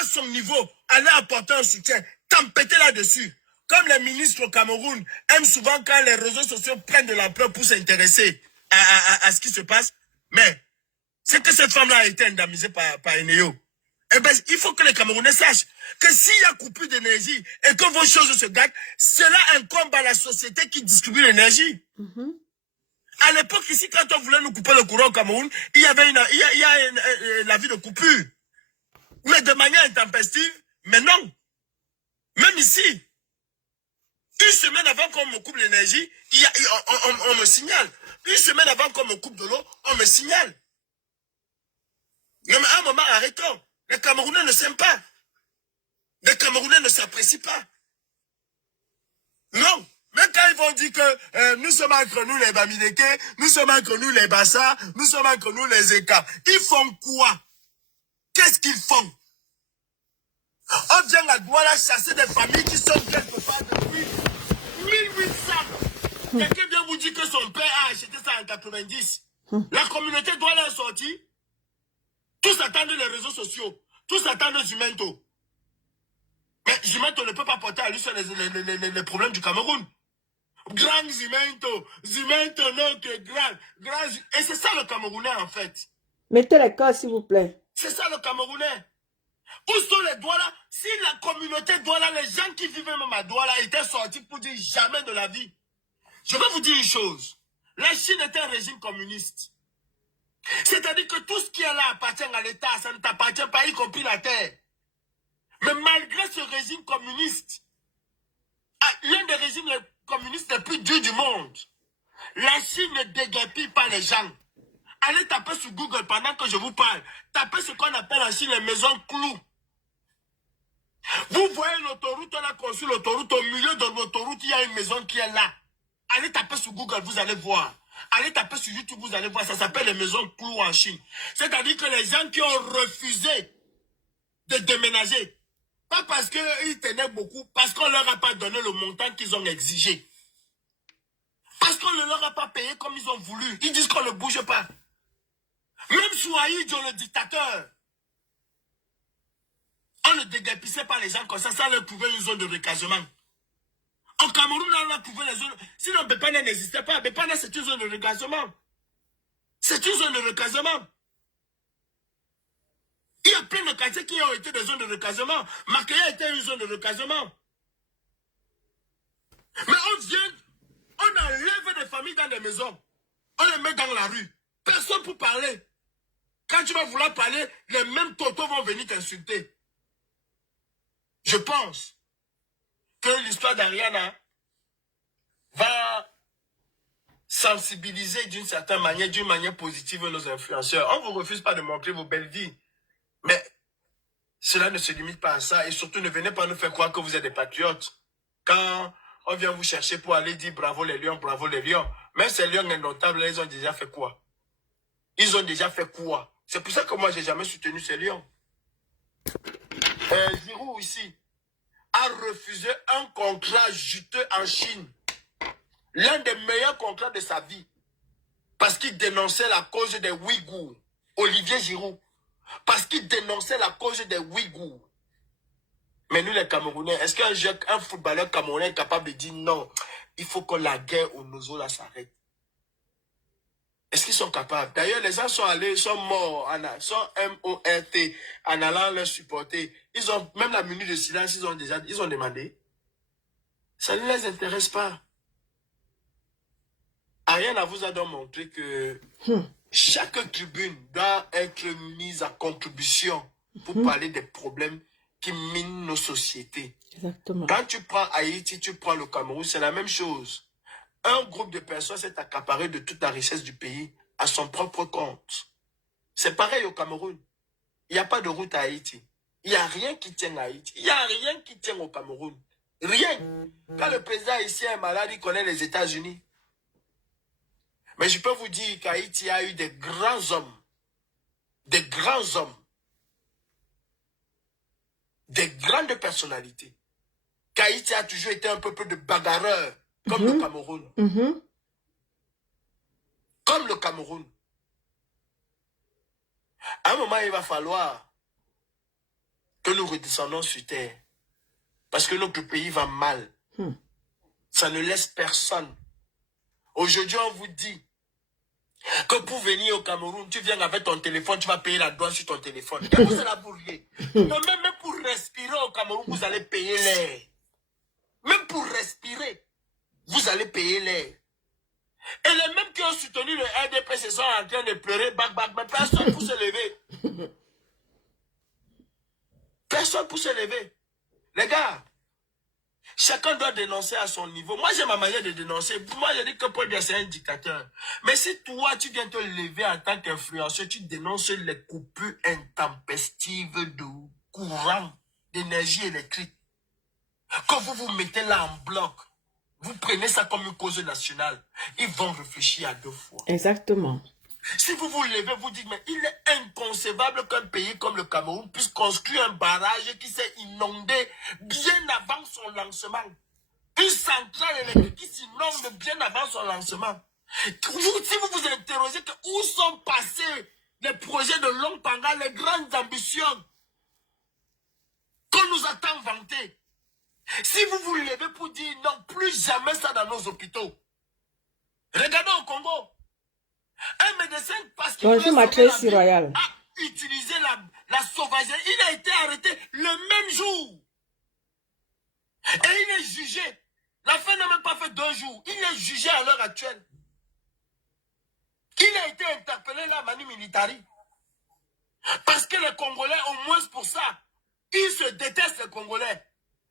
à son niveau, allez apporter un soutien. Tempêtez là-dessus. Comme les ministres au Cameroun aiment souvent quand les réseaux sociaux prennent de l'ampleur pour s'intéresser à ce qui se passe. Mais c'est que cette femme-là a été indemnisée par Eneo. Eh bien, il faut que les Camerounais sachent que s'il y a coupure d'énergie et que vos choses se gâtent, cela incombe à la société qui distribue l'énergie. À l'époque, ici, quand on voulait nous couper le courant au Cameroun, il y avait l'avis de coupure. Mais de manière intempestive, mais non. Même ici, une semaine avant qu'on me coupe l'énergie, on me signale. Une semaine avant qu'on me coupe de l'eau, on me signale. Mais à un moment, arrêtons. Les Camerounais ne s'aiment pas. Les Camerounais ne s'apprécient pas. Non. Même quand ils vont dire que nous sommes entre nous les Bamileke, nous sommes entre nous les Bassa, nous sommes entre nous les Eka. Ils font quoi? Qu'est-ce qu'ils font? On vient à Douala chasser des familles qui sont quelque part depuis 1800. Quelqu'un vient vous dire que son père a acheté ça en 90. La communauté Douala est sortie. Tous attendent les réseaux sociaux. Tous attendent Jumento. Mais Jumento ne peut pas porter à lui sur les problèmes du Cameroun. Grand Jumento non que grand. Et c'est ça le Camerounais en fait. Mettez les cœurs, s'il vous plaît. C'est ça le Camerounais. Où sont les Douala? Si la communauté Douala, les gens qui vivent même à Douala étaient sortis pour dire jamais de la vie. Je vais vous dire une chose. La Chine est un régime communiste. C'est-à-dire que tout ce qui est là appartient à l'État, ça ne t'appartient pas, y compris la terre. Mais malgré ce régime communiste, l'un des régimes communistes les plus durs du monde, la Chine ne déguerpille pas les gens. Allez taper sur Google pendant que je vous parle. Tapez ce qu'on appelle en Chine les maisons clous. Vous voyez l'autoroute, on a construit l'autoroute, au milieu de l'autoroute, il y a une maison qui est là. Allez taper sur Google, vous allez voir. Allez taper sur YouTube, vous allez voir. Ça s'appelle les maisons clous en Chine. C'est-à-dire que les gens qui ont refusé de déménager, pas parce qu'ils tenaient beaucoup, parce qu'on ne leur a pas donné le montant qu'ils ont exigé. Parce qu'on ne leur a pas payé comme ils ont voulu. Ils disent qu'on ne bouge pas. Même Souaïdjo, le dictateur, on ne déguerpissait pas les gens comme ça leur trouvait une zone de recasement. Au Cameroun, on a trouvé les zones. Sinon, Bepana n'existait pas. Bepana, c'est une zone de recasement. C'est une zone de recasement. Il y a plein de quartiers qui ont été des zones de recasement. Makaya était une zone de recasement. Mais on enlève des familles dans des maisons. On les met dans la rue. Personne pour parler. Quand tu vas vouloir parler, les mêmes totos vont venir t'insulter. Je pense que l'histoire d'Ariana va sensibiliser d'une certaine manière, d'une manière positive nos influenceurs. On ne vous refuse pas de montrer vos belles vies. Mais cela ne se limite pas à ça. Et surtout, ne venez pas nous faire croire que vous êtes des patriotes. Quand on vient vous chercher pour aller dire bravo les lions, bravo les lions. Même ces lions indomptables, ils ont déjà fait quoi? Ils ont déjà fait quoi? C'est pour ça que moi, je n'ai jamais soutenu ces lions. Giroud, ici, a refusé un contrat juteux en Chine. L'un des meilleurs contrats de sa vie. Parce qu'il dénonçait la cause des Ouïghours. Olivier Giroud. Parce qu'il dénonçait la cause des Ouïghours. Mais nous, les Camerounais, est-ce qu'un footballeur camerounais est capable de dire non, il faut que la guerre au Nozo là s'arrête? Est-ce qu'ils sont capables? D'ailleurs, les gens sont allés, sont morts, sont M-O-R-T, en allant leur supporter. Ils ont, même la minute de silence, ils ont demandé. Ça ne les intéresse pas. Ariana vous a donc montré que chaque tribune doit être mise à contribution pour parler des problèmes qui minent nos sociétés. Exactement. Quand tu prends Haïti, tu prends le Cameroun, c'est la même chose. Un groupe de personnes s'est accaparé de toute la richesse du pays à son propre compte. C'est pareil au Cameroun. Il n'y a pas de route à Haïti. Il n'y a rien qui tient à Haïti. Il n'y a rien qui tient au Cameroun. Rien. Quand le président haïtien est malade, il connaît les États-Unis. Mais je peux vous dire qu'Haïti a eu des grands hommes. Des grands hommes. Des grandes personnalités. Qu'Haïti a toujours été un peuple de bagarreurs. Comme le Cameroun. Comme le Cameroun. À un moment, il va falloir que nous redescendons sur terre. Parce que notre pays va mal. Ça ne laisse personne. Aujourd'hui, on vous dit que pour venir au Cameroun, tu viens avec ton téléphone, tu vas payer la douane sur ton téléphone. Et vous allez bourrer. Non, même pour respirer au Cameroun, vous allez payer l'air. Même pour respirer, vous allez payer l'air. Et les mêmes qui ont soutenu le RDPC sont en train de pleurer, mais personne pour se lever. Personne pour se lever. Les gars, chacun doit dénoncer à son niveau. Moi, j'ai ma manière de dénoncer. Moi, je dis que Paul Biya, c'est un dictateur. Mais si toi, tu viens te lever en tant qu'influenceur, tu dénonces les coupures intempestives de courant, d'énergie électrique, quand vous vous mettez là en bloc, vous prenez ça comme une cause nationale, ils vont réfléchir à 2 fois. Exactement. Si vous vous levez, vous dites, mais il est inconcevable qu'un pays comme le Cameroun puisse construire un barrage qui s'est inondé bien avant son lancement. Une centrale électrique qui s'inonde bien avant son lancement. Si vous vous interrogez que où sont passés les projets de long pendant les grandes ambitions qu'on nous a tant vantés. Si vous vous levez pour dire non, plus jamais ça dans nos hôpitaux. Regardez au Congo. Un médecin, parce qu'il Bonjour, ma Tracy Royal. a utilisé la sauvagerie. Il a été arrêté le même jour. Et il est jugé. L'affaire n'a même pas fait 2 jours. Il est jugé à l'heure actuelle. Il a été interpellé là, Manu Militari. Parce que les Congolais, au moins pour ça, ils se détestent les Congolais.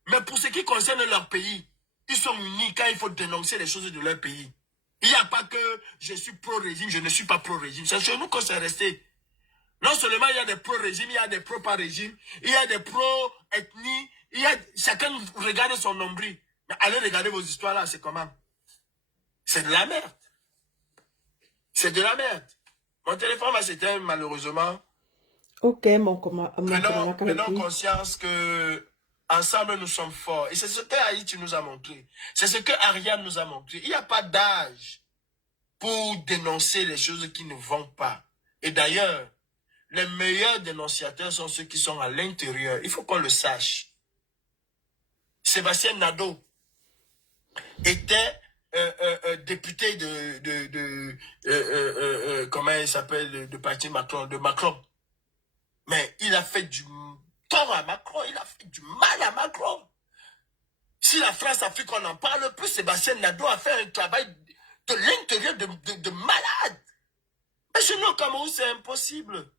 Mais pour ce qui concerne leur pays, ils sont unis quand il faut dénoncer les choses de leur pays. Il n'y a pas que je suis pro-régime, je ne suis pas pro-régime. C'est chez nous qu'on s'est resté. Non seulement il y a des pro-régime, il y a des pro-pas-régime, il y a des pro-ethnie, chacun regarde son nombril. Mais allez regarder vos histoires là, c'est comment? C'est de la merde. C'est de la merde. Mon téléphone va s'éteindre malheureusement. Ok, Prenons conscience que ensemble nous sommes forts. Et c'est ce que Haïti nous a montré. C'est ce que Ariane nous a montré. Il n'y a pas d'âge pour dénoncer les choses qui ne vont pas. Et d'ailleurs, les meilleurs dénonciateurs sont ceux qui sont à l'intérieur. Il faut qu'on le sache. Sébastien Nadeau était député comment il s'appelle, de parti Macron, de Macron. Mais il a fait du tort à Macron, il a fait du mal à Macron. Si la France-Afrique, on en parle plus, Sébastien Nadeau a fait un travail de l'intérieur de malade. Mais chez nous, au Cameroun, c'est impossible.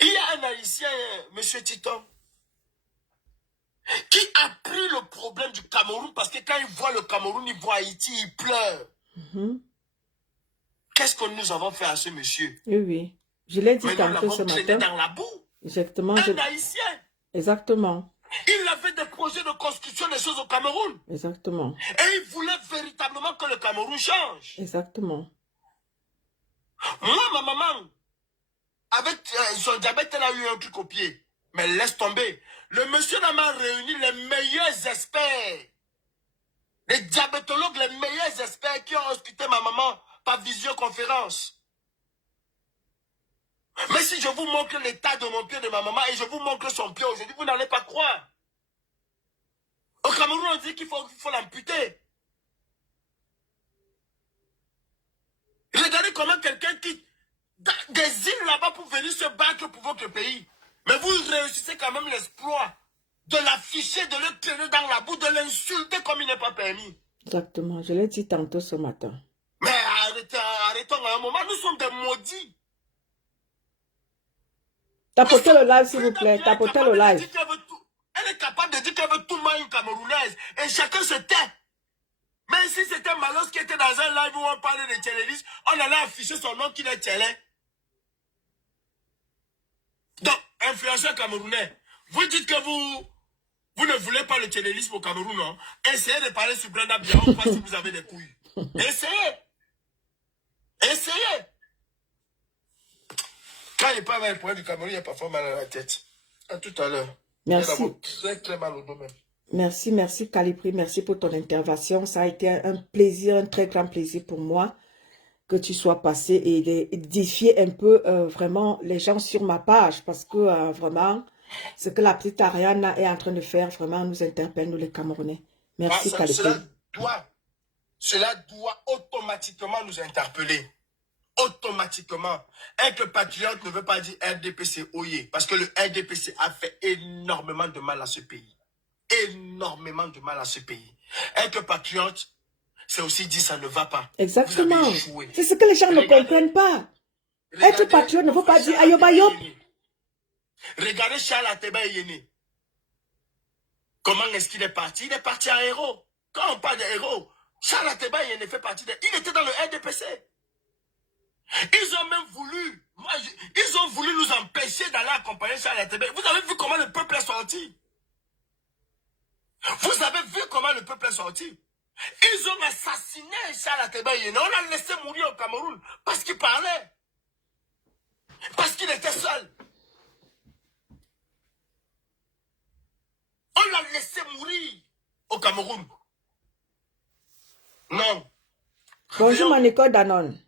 Il y a un Haïtien, M. Titon, qui a pris le problème du Cameroun parce que quand il voit le Cameroun, il voit Haïti, il pleure. Qu'est-ce que nous avons fait à ce monsieur? Oui, oui. Je l'ai dit tantôt ce matin. Dans la boue. Exactement. Un Haïtien. Exactement. Il avait des projets de construction des choses au Cameroun. Exactement. Et il voulait véritablement que le Cameroun change. Exactement. Moi, ma maman, avec son diabète, elle a eu un truc au pied. Mais laisse tomber. Le monsieur m'a réuni les meilleurs experts. Les diabétologues, les meilleurs experts qui ont hospité ma maman par visioconférence. Mais si je vous montre l'état de mon pied de ma maman et je vous montre son pied aujourd'hui, vous n'allez pas croire. Au Cameroun, on dit qu'il faut l'amputer. Regardez comment quelqu'un quitte des îles là-bas pour venir se battre pour votre pays. Mais vous réussissez quand même l'exploit de l'afficher, de le traîner dans la boue, de l'insulter comme il n'est pas permis. Exactement, je l'ai dit tantôt ce matin. Mais arrêtons à un moment, nous sommes des maudits. Tapotez le live, s'il vous plaît. Tapotez le live. Elle est capable de dire qu'elle veut tout mal une Camerounaise. Et chacun se tait. Même si c'était Malos qui était dans un live où on parlait de Tchélélis, on allait afficher son nom qu'il est Tchélé. Donc, influenceur camerounais, vous dites que vous ne voulez pas le tchélélisme au Cameroun, non? Essayez de parler sur Brenda Biao, on voit si vous avez des couilles. Essayez. Essayez. Quand il parle avec le problème du Cameroun, il a parfois mal à la tête. À tout à l'heure. Merci. Très, très mal au dos même. Merci Calipri, merci pour ton intervention. Ça a été un plaisir, un très grand plaisir pour moi. que tu sois passé et d'édifier un peu vraiment les gens sur ma page parce que vraiment, ce que la petite Ariane est en train de faire vraiment nous interpelle, nous les Camerounais. Merci, Calipé. Cela doit automatiquement nous interpeller. Automatiquement. Être patriote ne veut pas dire RDPC oyé. Parce que le RDPC a fait énormément de mal à ce pays. Énormément de mal à ce pays. Être patriote, c'est aussi dire ça ne va pas. Exactement. C'est ce que les gens ne comprennent pas. Être patriote ne veut pas dire ayobayop. Regardez Charles Ateba Yéné. Comment est-ce qu'il est parti? Il est parti en héros. Quand on parle de héros, Charles Ateba Yéné fait partie de... Il était dans le RDPC. Ils ont même voulu, ils ont voulu nous empêcher d'aller accompagner Charles Ateba. Vous avez vu comment le peuple est sorti? Vous avez vu comment le peuple est sorti? Ils ont assassiné Charles Ateba Yéné. On l'a laissé mourir au Cameroun parce qu'il parlait. Parce qu'il était seul. On l'a laissé mourir au Cameroun. Non. Bonjour, mon école Danone.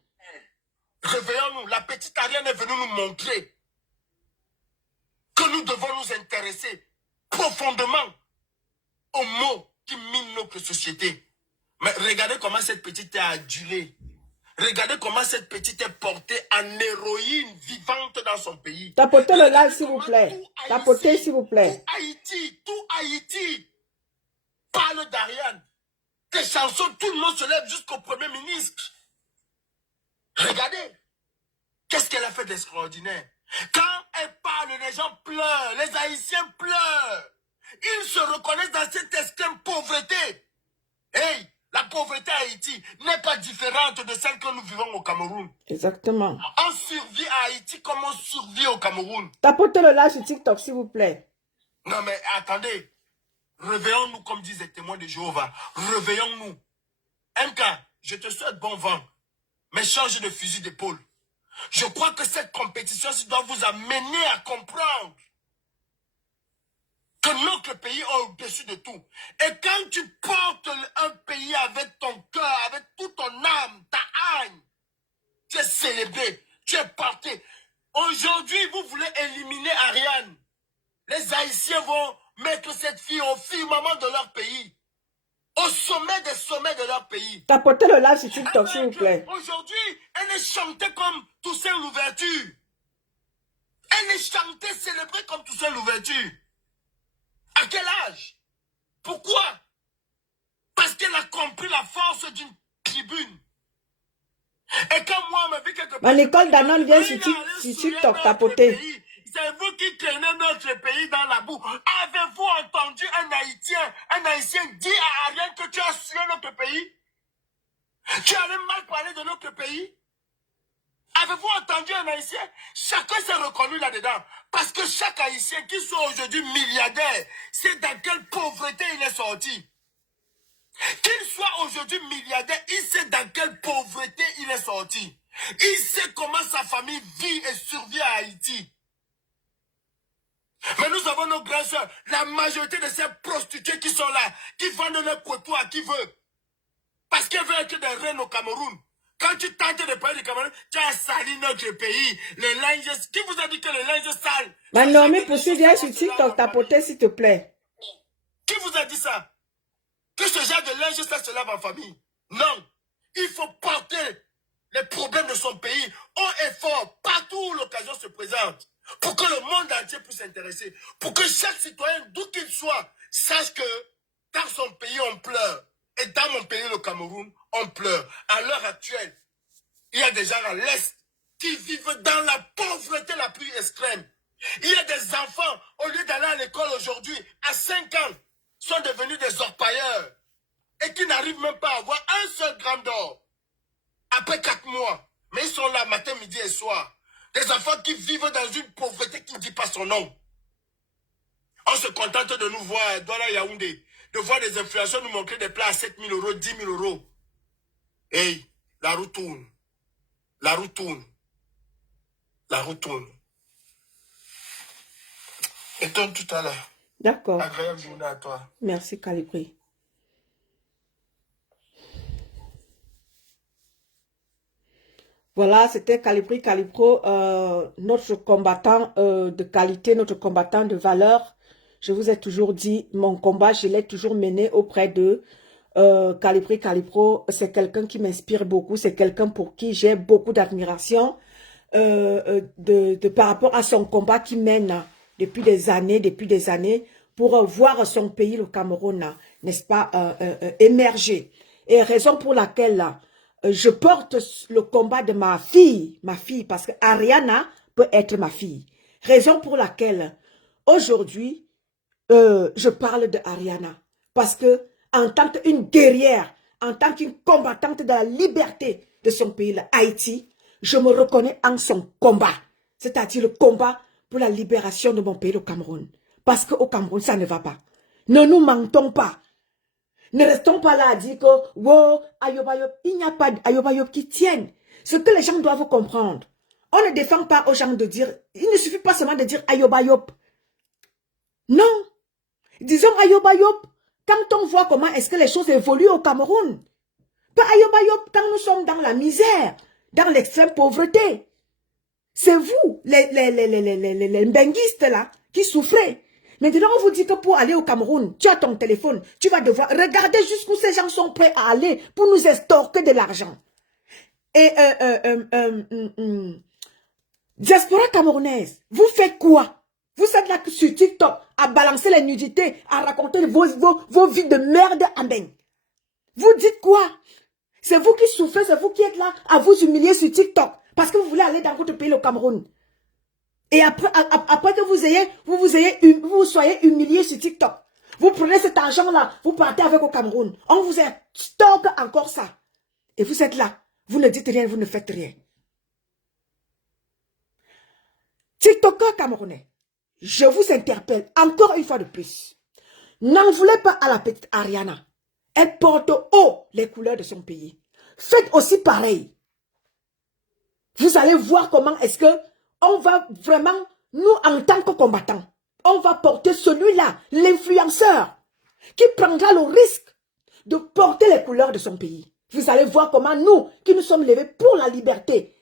Réveillons-nous. La petite Ariane est venue nous montrer que nous devons nous intéresser profondément aux mots qui minent notre société. Mais regardez comment cette petite est adulée. Regardez comment cette petite est portée en héroïne vivante dans son pays. Tapotez le live, s'il vous plaît. Tapotez, s'il vous plaît. Tout Haïti parle d'Ariane. Des chansons, tout le monde se lève jusqu'au Premier ministre. Regardez. Qu'est-ce qu'elle a fait d'extraordinaire? Quand elle parle, les gens pleurent. Les Haïtiens pleurent. Ils se reconnaissent dans cette extrême pauvreté. Hey, la pauvreté à Haïti n'est pas différente de celle que nous vivons au Cameroun. Exactement. On survit à Haïti comme on survit au Cameroun. Tapotez le live sur TikTok, s'il vous plaît. Non, mais attendez. Réveillons-nous, comme disent les témoins de Jéhovah. Réveillons-nous. MK, je te souhaite bon vent. Mais change de fusil d'épaule. Je crois que cette compétition doit vous amener à comprendre que notre pays est au-dessus de tout. Et quand tu portes un pays avec ton cœur, avec toute ton âme, ta âme, tu es célébré, tu es porté. Aujourd'hui, vous voulez éliminer Ariane. Les Haïtiens vont mettre cette fille au firmament de leur pays. Au sommet des sommets de leur pays. Tapotez le live sur TikTok, s'il vous plaît. Aujourd'hui, elle est chantée comme Toussaint Louverture. Elle est chantée, célébrée comme Toussaint Louverture. À quel âge? Pourquoi? Parce qu'elle a compris la force d'une tribune. Et quand moi, on me dit quelque part... L'école Danone vient sur TikTok, tapoter. C'est vous qui traînez notre pays dans la boue. Avez-vous entendu un Haïtien dire à Ariane que tu as sué notre pays? Tu allais mal parler de notre pays? Avez-vous entendu un Haïtien? Chacun s'est reconnu là-dedans. Parce que chaque Haïtien qui soit aujourd'hui milliardaire, c'est dans quelle pauvreté il est sorti. Qu'il soit aujourd'hui milliardaire, il sait dans quelle pauvreté il est sorti. Il sait comment sa famille vit et survit à Haïti. Mais nous avons nos grands soeurs, la majorité de ces prostituées qui sont là, qui vendent leur poitou à qui veut. Parce qu'elles veulent être des reines au Cameroun. Quand tu tentes de parler du Cameroun, tu as sali notre pays. Les linges, qui vous a dit que les linges sales? Normie, poursuis, viens sur TikTok, tapoter, s'il te plaît. Qui vous a dit ça? Que ce genre de linge sale se lave en famille? Non. Il faut porter les problèmes de son pays haut et fort, partout où l'occasion se présente. Pour que le monde entier puisse s'intéresser. Pour que chaque citoyen, d'où qu'il soit, sache que dans son pays, on pleure. Et dans mon pays, le Cameroun, on pleure. À l'heure actuelle, il y a des gens à l'Est qui vivent dans la pauvreté la plus extrême. Il y a des enfants, au lieu d'aller à l'école aujourd'hui, à 5 ans, sont devenus des orpailleurs. Et qui n'arrivent même pas à avoir un seul gramme d'or. Après 4 mois. Mais ils sont là matin, midi et soir. Des enfants qui vivent dans une pauvreté qui ne dit pas son nom. On se contente de nous voir dans la Yaoundé, de voir des influenceurs nous montrer des plats à 7 000 euros, 10 000 euros. Hey, la roue tourne. La roue tourne. La roue tourne. Et toi tout à l'heure. D'accord. Agréable journée à toi. Merci, Calibri. Voilà, c'était Calibri Calipro, notre combattant de qualité, notre combattant de valeur. Je vous ai toujours dit, mon combat, je l'ai toujours mené auprès de Calibri Calipro. C'est quelqu'un qui m'inspire beaucoup, c'est quelqu'un pour qui j'ai beaucoup d'admiration par rapport à son combat qu'il mène depuis des années, pour voir son pays, le Cameroun, n'est-ce pas, émerger. Et raison pour laquelle je porte le combat de ma fille, parce que Ariana peut être ma fille. Raison pour laquelle aujourd'hui, je parle de Ariana. Parce que en tant qu'une guerrière, en tant qu'une combattante de la liberté de son pays, Haïti, je me reconnais en son combat. C'est-à-dire le combat pour la libération de mon pays, le Cameroun. Parce qu'au Cameroun, ça ne va pas. Ne nous mentons pas. Ne restons pas là à dire que, wow, ayobayop, il n'y a pas d'ayobayop qui tienne. Ce que les gens doivent comprendre. On ne défend pas aux gens de dire, il ne suffit pas seulement de dire ayobayop. Non. Disons ayobayop quand on voit comment est-ce que les choses évoluent au Cameroun. Pas ayobayop quand nous sommes dans la misère, dans l'extrême pauvreté. C'est vous, les benguistes là, qui souffrez. Maintenant, on vous dit que pour aller au Cameroun, tu as ton téléphone, tu vas devoir regarder jusqu'où ces gens sont prêts à aller pour nous estorquer de l'argent. Et diaspora camerounaise, vous faites quoi? Vous êtes là sur TikTok à balancer les nudités, à raconter vos vies de merde à bain. Vous dites quoi? C'est vous qui souffrez, c'est vous qui êtes là à vous humilier sur TikTok parce que vous voulez aller dans votre pays, le Cameroun. Et après que vous soyez humilié sur TikTok, vous prenez cet argent-là, vous partez avec au Cameroun. On vous stocke encore ça. Et vous êtes là. Vous ne dites rien, vous ne faites rien. TikTokers camerounais, je vous interpelle encore une fois de plus. N'en voulez pas à la petite Ariana. Elle porte haut les couleurs de son pays. Faites aussi pareil. Vous allez voir comment est-ce que on va vraiment, nous en tant que combattants, on va porter celui-là, l'influenceur, qui prendra le risque de porter les couleurs de son pays. Vous allez voir comment nous, qui nous sommes levés pour la liberté,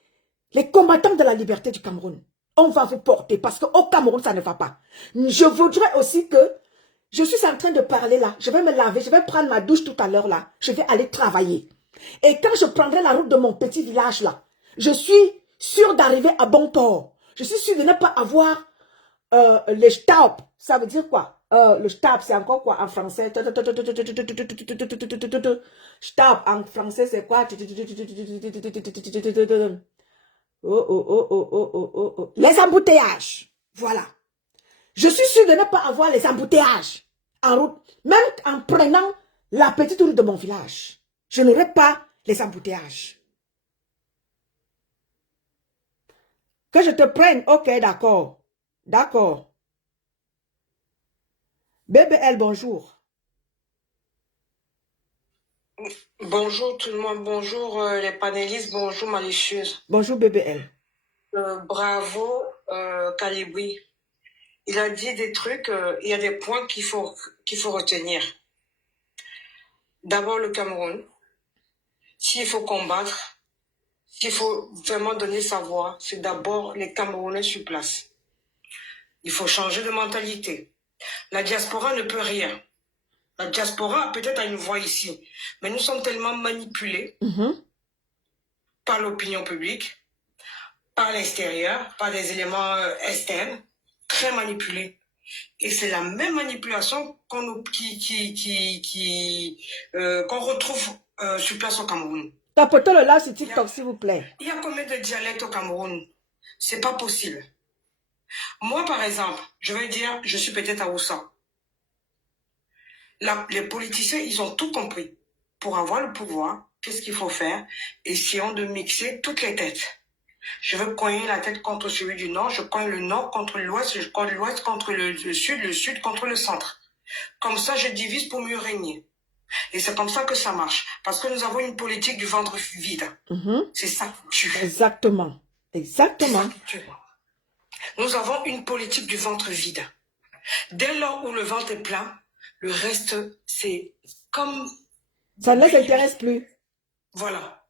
les combattants de la liberté du Cameroun, on va vous porter parce qu'au Cameroun, ça ne va pas. Je voudrais aussi que, je suis en train de parler là, je vais me laver, je vais prendre ma douche tout à l'heure là, je vais aller travailler. Et quand je prendrai la route de mon petit village là, je suis sûr d'arriver à bon port. Je suis sûr de ne pas avoir les Staub. Ça veut dire quoi? Le Staub, c'est encore quoi en français? Staub en français, c'est quoi? Les embouteillages. Voilà. Je suis sûr de ne pas avoir les embouteillages en route. Même en prenant la petite route de mon village. Je n'aurai pas les embouteillages. Que je te prenne, ok, d'accord. D'accord. BBL, bonjour. Bonjour tout le monde, bonjour les panélistes, bonjour malicieuse. Bonjour BBL. Bravo Calibri. Il a dit des trucs, il y a des points qu'il faut retenir. D'abord le Cameroun. S'il faut combattre, s'il faut vraiment donner sa voix, c'est d'abord les Camerounais sur place. Il faut changer de mentalité. La diaspora ne peut rien. La diaspora peut-être a une voix ici, mais nous sommes tellement manipulés par l'opinion publique, par l'extérieur, par des éléments externes, très manipulés. Et c'est la même manipulation qu'on retrouve sur place au Cameroun. Tapotez le là sur TikTok, s'il vous plaît. Il y a combien de dialectes au Cameroun? C'est pas possible. Moi, par exemple, je vais dire, je suis peut-être à Oussa. Les politiciens, ils ont tout compris. Pour avoir le pouvoir, qu'est-ce qu'il faut faire? Essayons de mixer toutes les têtes. Je veux cogner la tête contre celui du Nord, je cogne le Nord contre l'Ouest, je cogne l'Ouest contre le Sud contre le Centre. Comme ça, je divise pour mieux régner. Et c'est comme ça que ça marche. Parce que nous avons une politique du ventre vide. C'est ça qui tue. Exactement. Exactement. C'est ça qui tue. Nous avons une politique du ventre vide. Dès lors où le ventre est plein, le reste, c'est comme... Ça ne les intéresse plus. Voilà.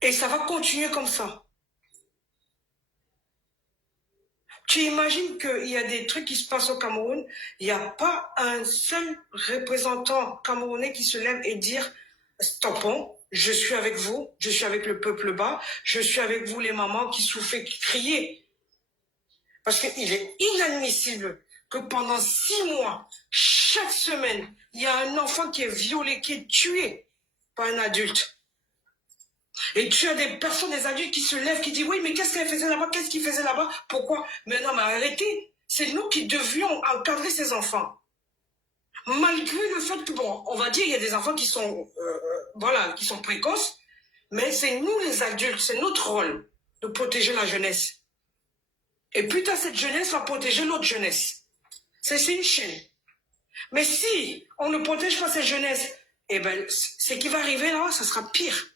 Et ça va continuer comme ça. Tu imagines qu'il y a des trucs qui se passent au Cameroun, il n'y a pas un seul représentant camerounais qui se lève et dire « Stoppons, je suis avec vous, je suis avec le peuple bas, je suis avec vous les mamans qui souffrent, qui crient. » Parce qu'il est inadmissible que pendant 6 mois, chaque semaine, il y a un enfant qui est violé, qui est tué par un adulte. Et tu as des personnes, des adultes qui se lèvent, qui disent « Oui, mais qu'est-ce qu'elle faisait là-bas? Qu'est-ce qu'il faisait là-bas? Pourquoi ?» Mais non, mais arrêtez. C'est nous qui devions encadrer ces enfants. Malgré le fait que, bon, on va dire, il y a des enfants qui sont, voilà, qui sont précoces, mais c'est nous les adultes, c'est notre rôle de protéger la jeunesse. Et plus tard, cette jeunesse va protéger l'autre jeunesse. C'est une chaîne. Mais si on ne protège pas cette jeunesse, eh ben, ce qui va arriver là, ça sera pire.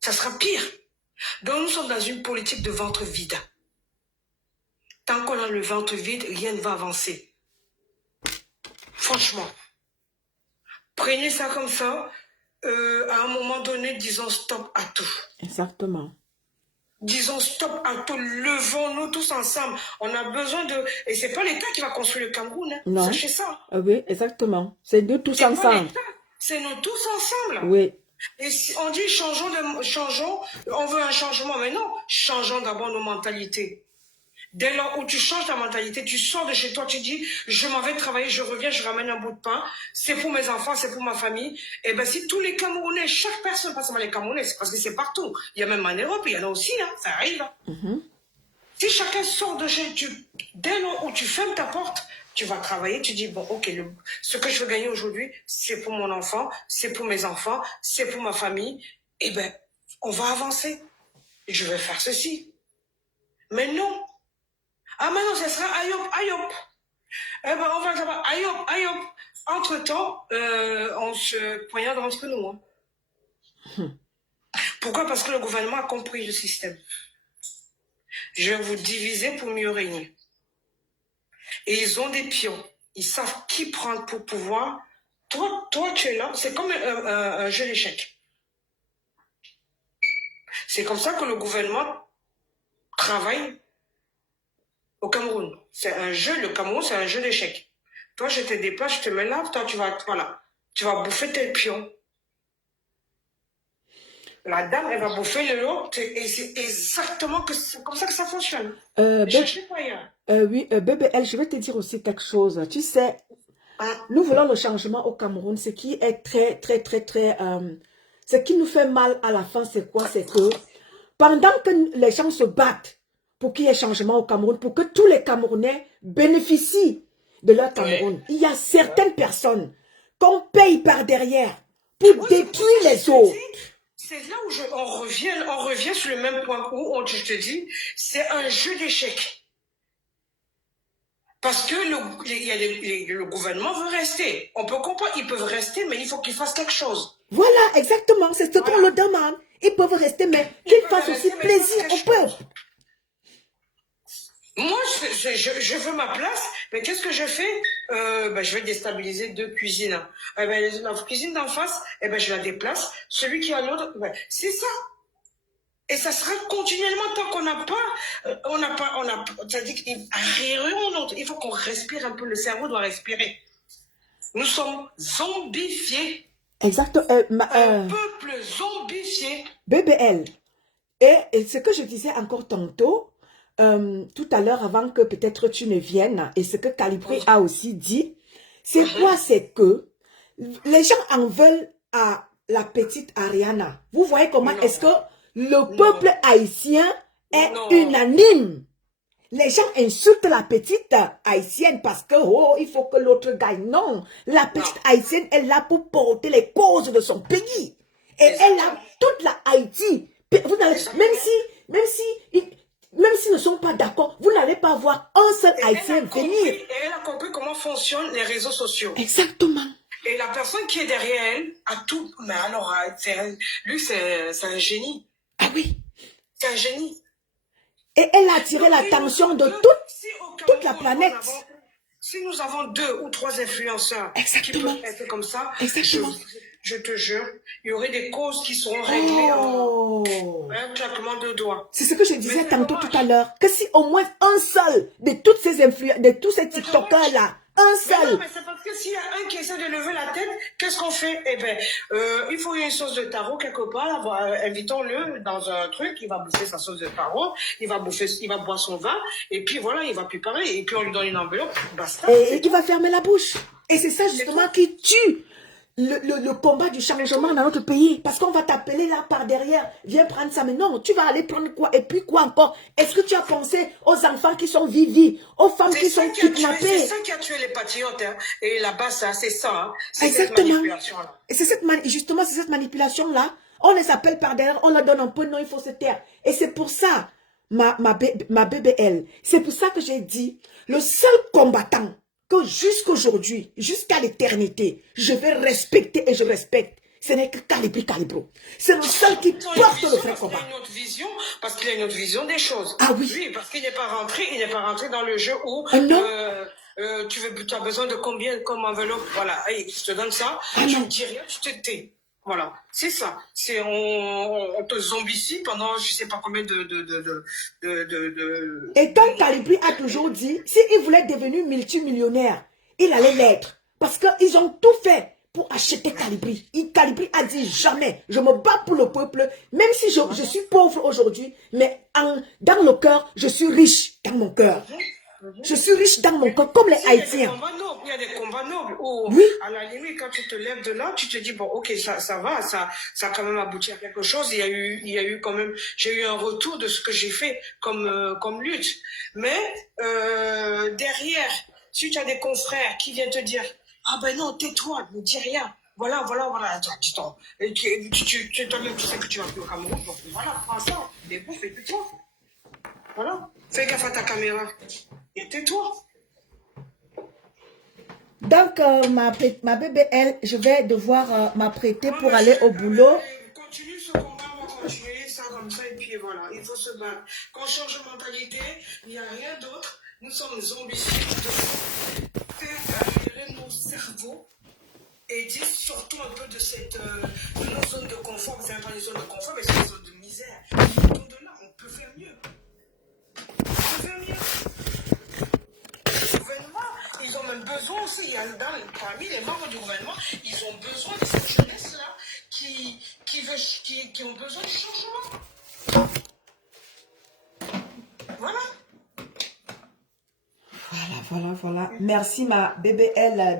Ça sera pire. Donc nous sommes dans une politique de ventre vide. Tant qu'on a le ventre vide, rien ne va avancer. Franchement. Prenez ça comme ça. À un moment donné, disons stop à tout. Exactement. Disons stop à tout. Levons-nous tous ensemble. On a besoin de... Et c'est pas l'État qui va construire le Cameroun. Hein. Non. Sachez ça. Oui, exactement. C'est nous tous ensemble. C'est nous tous ensemble. Oui. Et si on dit changeons, on veut un changement, mais non, changeons d'abord nos mentalités. Dès lors où tu changes ta mentalité, tu sors de chez toi, tu dis, je m'en vais travailler, je reviens, je ramène un bout de pain, c'est pour mes enfants, c'est pour ma famille. Et bien si tous les Camerounais, chaque personne, pas seulement les Camerounais, c'est parce que c'est partout, il y a même en Europe, il y en a aussi, hein, ça arrive. Hein. Si chacun sort de chez toi, dès lors où tu fermes ta porte, tu vas travailler, tu dis, bon, ok, ce que je veux gagner aujourd'hui, c'est pour mon enfant, c'est pour mes enfants, c'est pour ma famille. Eh bien, on va avancer. Je vais faire ceci. Mais non. Ah, maintenant, ce sera aïop, aïop. Eh ben, on va savoir aïop, aïop. Entre-temps, on se poignarde entre nous. Hein. Pourquoi? Parce que le gouvernement a compris le système. Je vais vous diviser pour mieux régner. Et ils ont des pions. Ils savent qui prendre pour pouvoir. Toi, tu es là. C'est comme un jeu d'échecs. C'est comme ça que le gouvernement travaille au Cameroun. C'est un jeu, le Cameroun, c'est un jeu d'échecs. Toi, je te déplace, je te mets là. Toi, tu vas bouffer tes pions. La dame, elle va bouffer le lot. Et c'est exactement comme ça que ça fonctionne. Cherchez pas ailleurs. Oui, BBL, je vais te dire aussi quelque chose. Tu sais, nous voulons le changement au Cameroun. Ce qui est ce qui nous fait mal à la fin, c'est quoi? C'est que pendant que les gens se battent pour qu'il y ait changement au Cameroun, pour que tous les Camerounais bénéficient de leur Cameroun, il y a certaines personnes qu'on paye par derrière pour détruire les autres. C'est là où on revient sur le même point où je te dis, c'est un jeu d'échecs. Parce que le gouvernement veut rester. On peut comprendre, ils peuvent rester, mais il faut qu'ils fassent quelque chose. Voilà, exactement, c'est ce qu'on le demande. Ils peuvent rester, mais qu'ils fassent aussi plaisir au peuple. Moi, je veux ma place, mais qu'est-ce que je fais? Je vais déstabiliser 2 cuisines. La cuisine d'en face, je la déplace. Celui qui a l'autre, c'est ça. Et ça sera continuellement tant qu'on n'a pas, c'est-à-dire il faut qu'on respire un peu, le cerveau doit respirer. Nous sommes zombifiés. Exactement. Un peuple zombifié. BBL. Et ce que je disais encore tantôt, tout à l'heure, avant que peut-être tu ne viennes, et ce que Calibré a aussi dit, c'est quoi? C'est que les gens en veulent à la petite Ariana. Vous voyez comment est-ce que le peuple haïtien est unanime? Les gens insultent la petite haïtienne parce que, oh, il faut que l'autre gagne. Non, la petite haïtienne est là pour porter les causes de son pays. Et elle a toute la Haïti. Même s'ils ne sont pas d'accord, vous n'allez pas voir un seul Haïtien venir. Et elle a compris comment fonctionnent les réseaux sociaux. Exactement. Et la personne qui est derrière elle a tout. Mais alors, lui, c'est un génie. Ah oui. C'est un génie. Et elle a attiré l'attention de toute la planète. Si nous avons 2 ou 3 influenceurs Exactement. qui peuvent être comme ça, je te jure, il y aurait des causes qui seront réglées en un claquement de doigts. C'est ce que je disais tantôt tout à l'heure. Que si au moins un seul de toutes ces influenceurs, de tous ces TikTokers-là, un seul. Non, mais c'est parce que s'il y a un qui essaie de lever la tête, qu'est-ce qu'on fait? Eh bien, il faut une sauce de taro quelque part. Invitons-le dans un truc, il va bouffer sa sauce de taro, il va boire son vin, et puis voilà, il va plus parler. Et puis on lui donne une enveloppe, basta. Et il va fermer la bouche. Et c'est ça justement qui tue le combat du changement dans notre pays. Parce qu'on va t'appeler là par derrière. Viens prendre ça. Mais non, tu vas aller prendre quoi? Et puis quoi encore? Est-ce que tu as pensé aux enfants qui sont vivus, aux femmes qui sont kidnappées? C'est ça qui a tué les patriotes. Hein. Et là-bas, c'est ça. Hein. C'est cette manipulation-là. Et justement, c'est cette manipulation-là. On les appelle par derrière, on leur donne un peu de nom, il faut se taire. Et c'est pour ça, ma BBL, c'est pour ça que j'ai dit, le seul combattant que jusqu'aujourd'hui, jusqu'à l'éternité, je vais respecter et je respecte, ce n'est que Kalibri Kalibro. C'est le seul qui porte le vrai combat. Parce qu'il a une autre vision des choses. Ah oui. Oui, parce qu'il n'est pas rentré dans le jeu où tu as besoin de combien comme enveloppe. Voilà, hey, je te donne ça, tu ne dis rien, tu te tais. Voilà, c'est ça. On te zombifie pendant je sais pas combien Et comme Kalibri a toujours dit, s'il voulait devenir multimillionnaire, il allait l'être. Parce qu'ils ont tout fait pour acheter Kalibri. Kalibri a dit jamais, je me bats pour le peuple, même si je suis pauvre aujourd'hui, mais dans le cœur, je suis riche dans mon cœur. Je suis riche dans mon corps, comme les Haïtiens. Il y a des combats nobles où, oui. À la limite, quand tu te lèves de là, tu te dis, bon, ok, ça va, ça a quand même abouti à quelque chose. Il y a eu quand même, j'ai eu un retour de ce que j'ai fait comme lutte. Mais, derrière, si tu as des confrères qui viennent te dire, ah ben non, tais-toi, ne dis rien. Voilà, attends. Et toi-même, tu sais que tu vas plus au Cameroun, donc voilà, prends ça, débouffe et tais-toi. Voilà, fais gaffe à ta caméra. Et tais-toi. Donc, ma BBL, je vais devoir m'apprêter pour aller au boulot. Continue ce combat, on va continuer ça comme ça, et puis voilà, il faut se battre. Quand on change de mentalité, il n'y a rien d'autre. Nous sommes ambitieux de faire aérer nos cerveaux et dire surtout un peu de nos zones de confort. C'est pas des zones de confort, mais c'est des zones de misère. Autour de là, on peut faire mieux. Ils ont même besoin aussi, parmi les membres du gouvernement, ils ont besoin de cette jeunesse-là qui ont besoin de changement. Voilà. Voilà. Merci ma BBL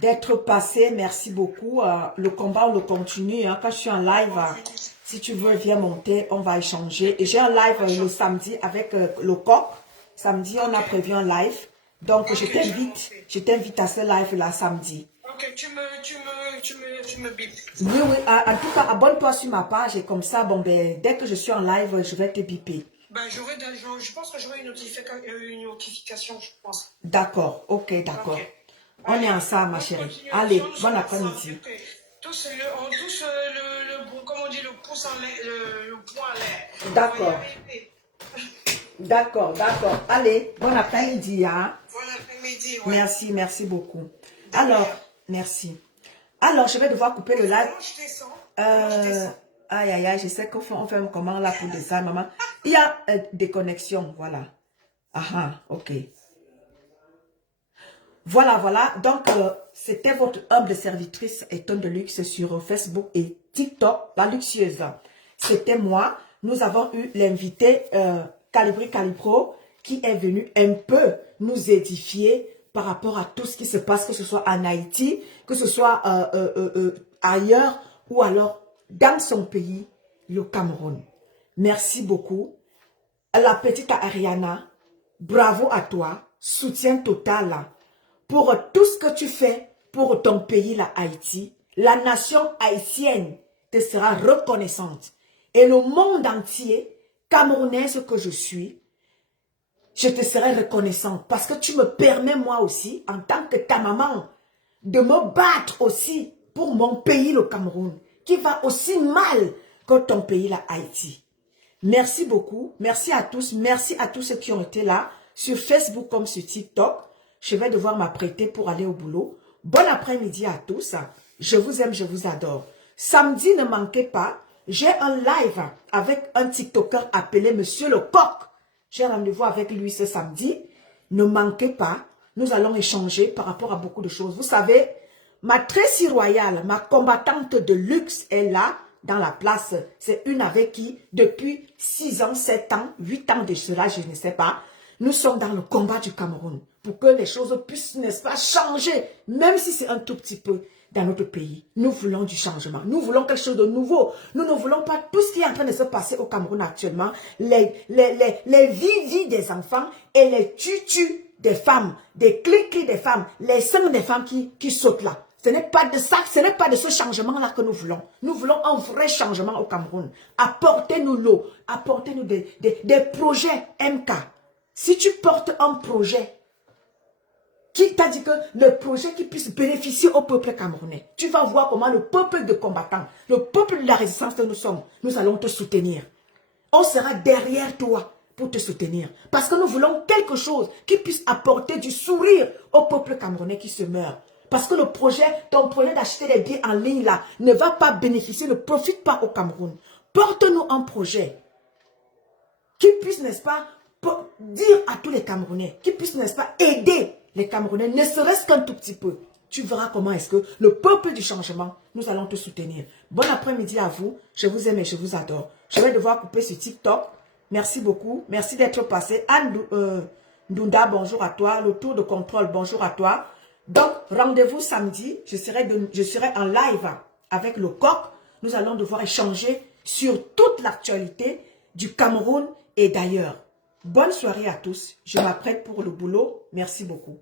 d'être passée. Merci beaucoup. Le combat, on le continue. Hein. Quand je suis en live, si tu veux, viens monter, on va échanger. Et j'ai un live le samedi avec le coq. Samedi, on a prévu un live. Donc, je t'invite à ce live-là samedi. Ok, tu me bipes. Oui, en tout cas, abonne-toi sur ma page et comme ça, bon, ben, dès que je suis en live, je vais te biper. Ben, je pense que j'aurai une notification, je pense. D'accord, ok, d'accord. Okay. On est ensemble, ma chérie. Allez, bon après-midi. Tous comme on dit, le pouce en l'air, le poing en l'air. D'accord. D'accord. Allez, bon après-midi. Hein? Bon après-midi, ouais. Merci beaucoup. Alors, merci. Alors, je vais devoir couper le live. Aïe, je sais qu'on fait comment là pour ça, maman. Il y a des connexions, voilà. Ok. Voilà. Donc, c'était votre humble servitrice Eton de Luxe sur Facebook et TikTok, la luxueuse. C'était moi. Nous avons eu l'invité Kalibri Kalibro qui est venu un peu nous édifier par rapport à tout ce qui se passe, que ce soit en Haïti, que ce soit ailleurs ou alors dans son pays, le Cameroun. Merci beaucoup. La petite Ariana, bravo à toi, soutien total pour tout ce que tu fais pour ton pays, la Haïti. La nation haïtienne te sera reconnaissante. Et le monde entier, camerounaise que je suis, je te serai reconnaissante parce que tu me permets moi aussi, en tant que ta maman, de me battre aussi pour mon pays, le Cameroun, qui va aussi mal que ton pays, la Haïti. Merci beaucoup. Merci à tous. Merci à tous ceux qui ont été là, sur Facebook comme sur TikTok. Je vais devoir m'apprêter pour aller au boulot. Bon après-midi à tous. Je vous aime, je vous adore. Samedi, ne manquez pas, j'ai un live avec un TikToker appelé Monsieur le Coq. J'ai rendez-vous avec lui ce samedi. Ne manquez pas, nous allons échanger par rapport à beaucoup de choses. Vous savez, ma Tracy Royale, ma combattante de luxe est là, dans la place. C'est une avec qui, depuis 6 ans, 7 ans, 8 ans de cela, je ne sais pas, nous sommes dans le combat du Cameroun pour que les choses puissent, n'est-ce pas, changer, même si c'est un tout petit peu dans notre pays. Nous voulons du changement. Nous voulons quelque chose de nouveau. Nous ne voulons pas tout ce qui est en train de se passer au Cameroun actuellement, les vies des enfants et les tutus des femmes, des clics des femmes, les seins des femmes qui sautent là. Ce n'est pas de ça, ce n'est pas de ce changement-là que nous voulons. Nous voulons un vrai changement au Cameroun. Apportez-nous l'eau, apportez-nous des projets MK. Si tu portes un projet, qui t'a dit que le projet qui puisse bénéficier au peuple camerounais, tu vas voir comment le peuple de combattants, le peuple de la résistance que nous sommes, nous allons te soutenir. On sera derrière toi pour te soutenir. Parce que nous voulons quelque chose qui puisse apporter du sourire au peuple camerounais qui se meurt. Parce que le projet, ton projet d'acheter des billets en ligne là, ne va pas bénéficier, ne profite pas au Cameroun. Porte-nous un projet qui puisse, n'est-ce pas, dire à tous les Camerounais, qui puisse, n'est-ce pas, aider les Camerounais, ne serait-ce qu'un tout petit peu. Tu verras comment est-ce que le peuple du changement, nous allons te soutenir. Bon après-midi à vous. Je vous aime et je vous adore. Je vais devoir couper ce TikTok. Merci beaucoup. Merci d'être passé. Anne Ndunda, bonjour à toi. Le tour de contrôle, bonjour à toi. Donc, rendez-vous samedi. Je serai en live avec le Coq. Nous allons devoir échanger sur toute l'actualité du Cameroun et d'ailleurs. Bonne soirée à tous. Je m'apprête pour le boulot. Merci beaucoup.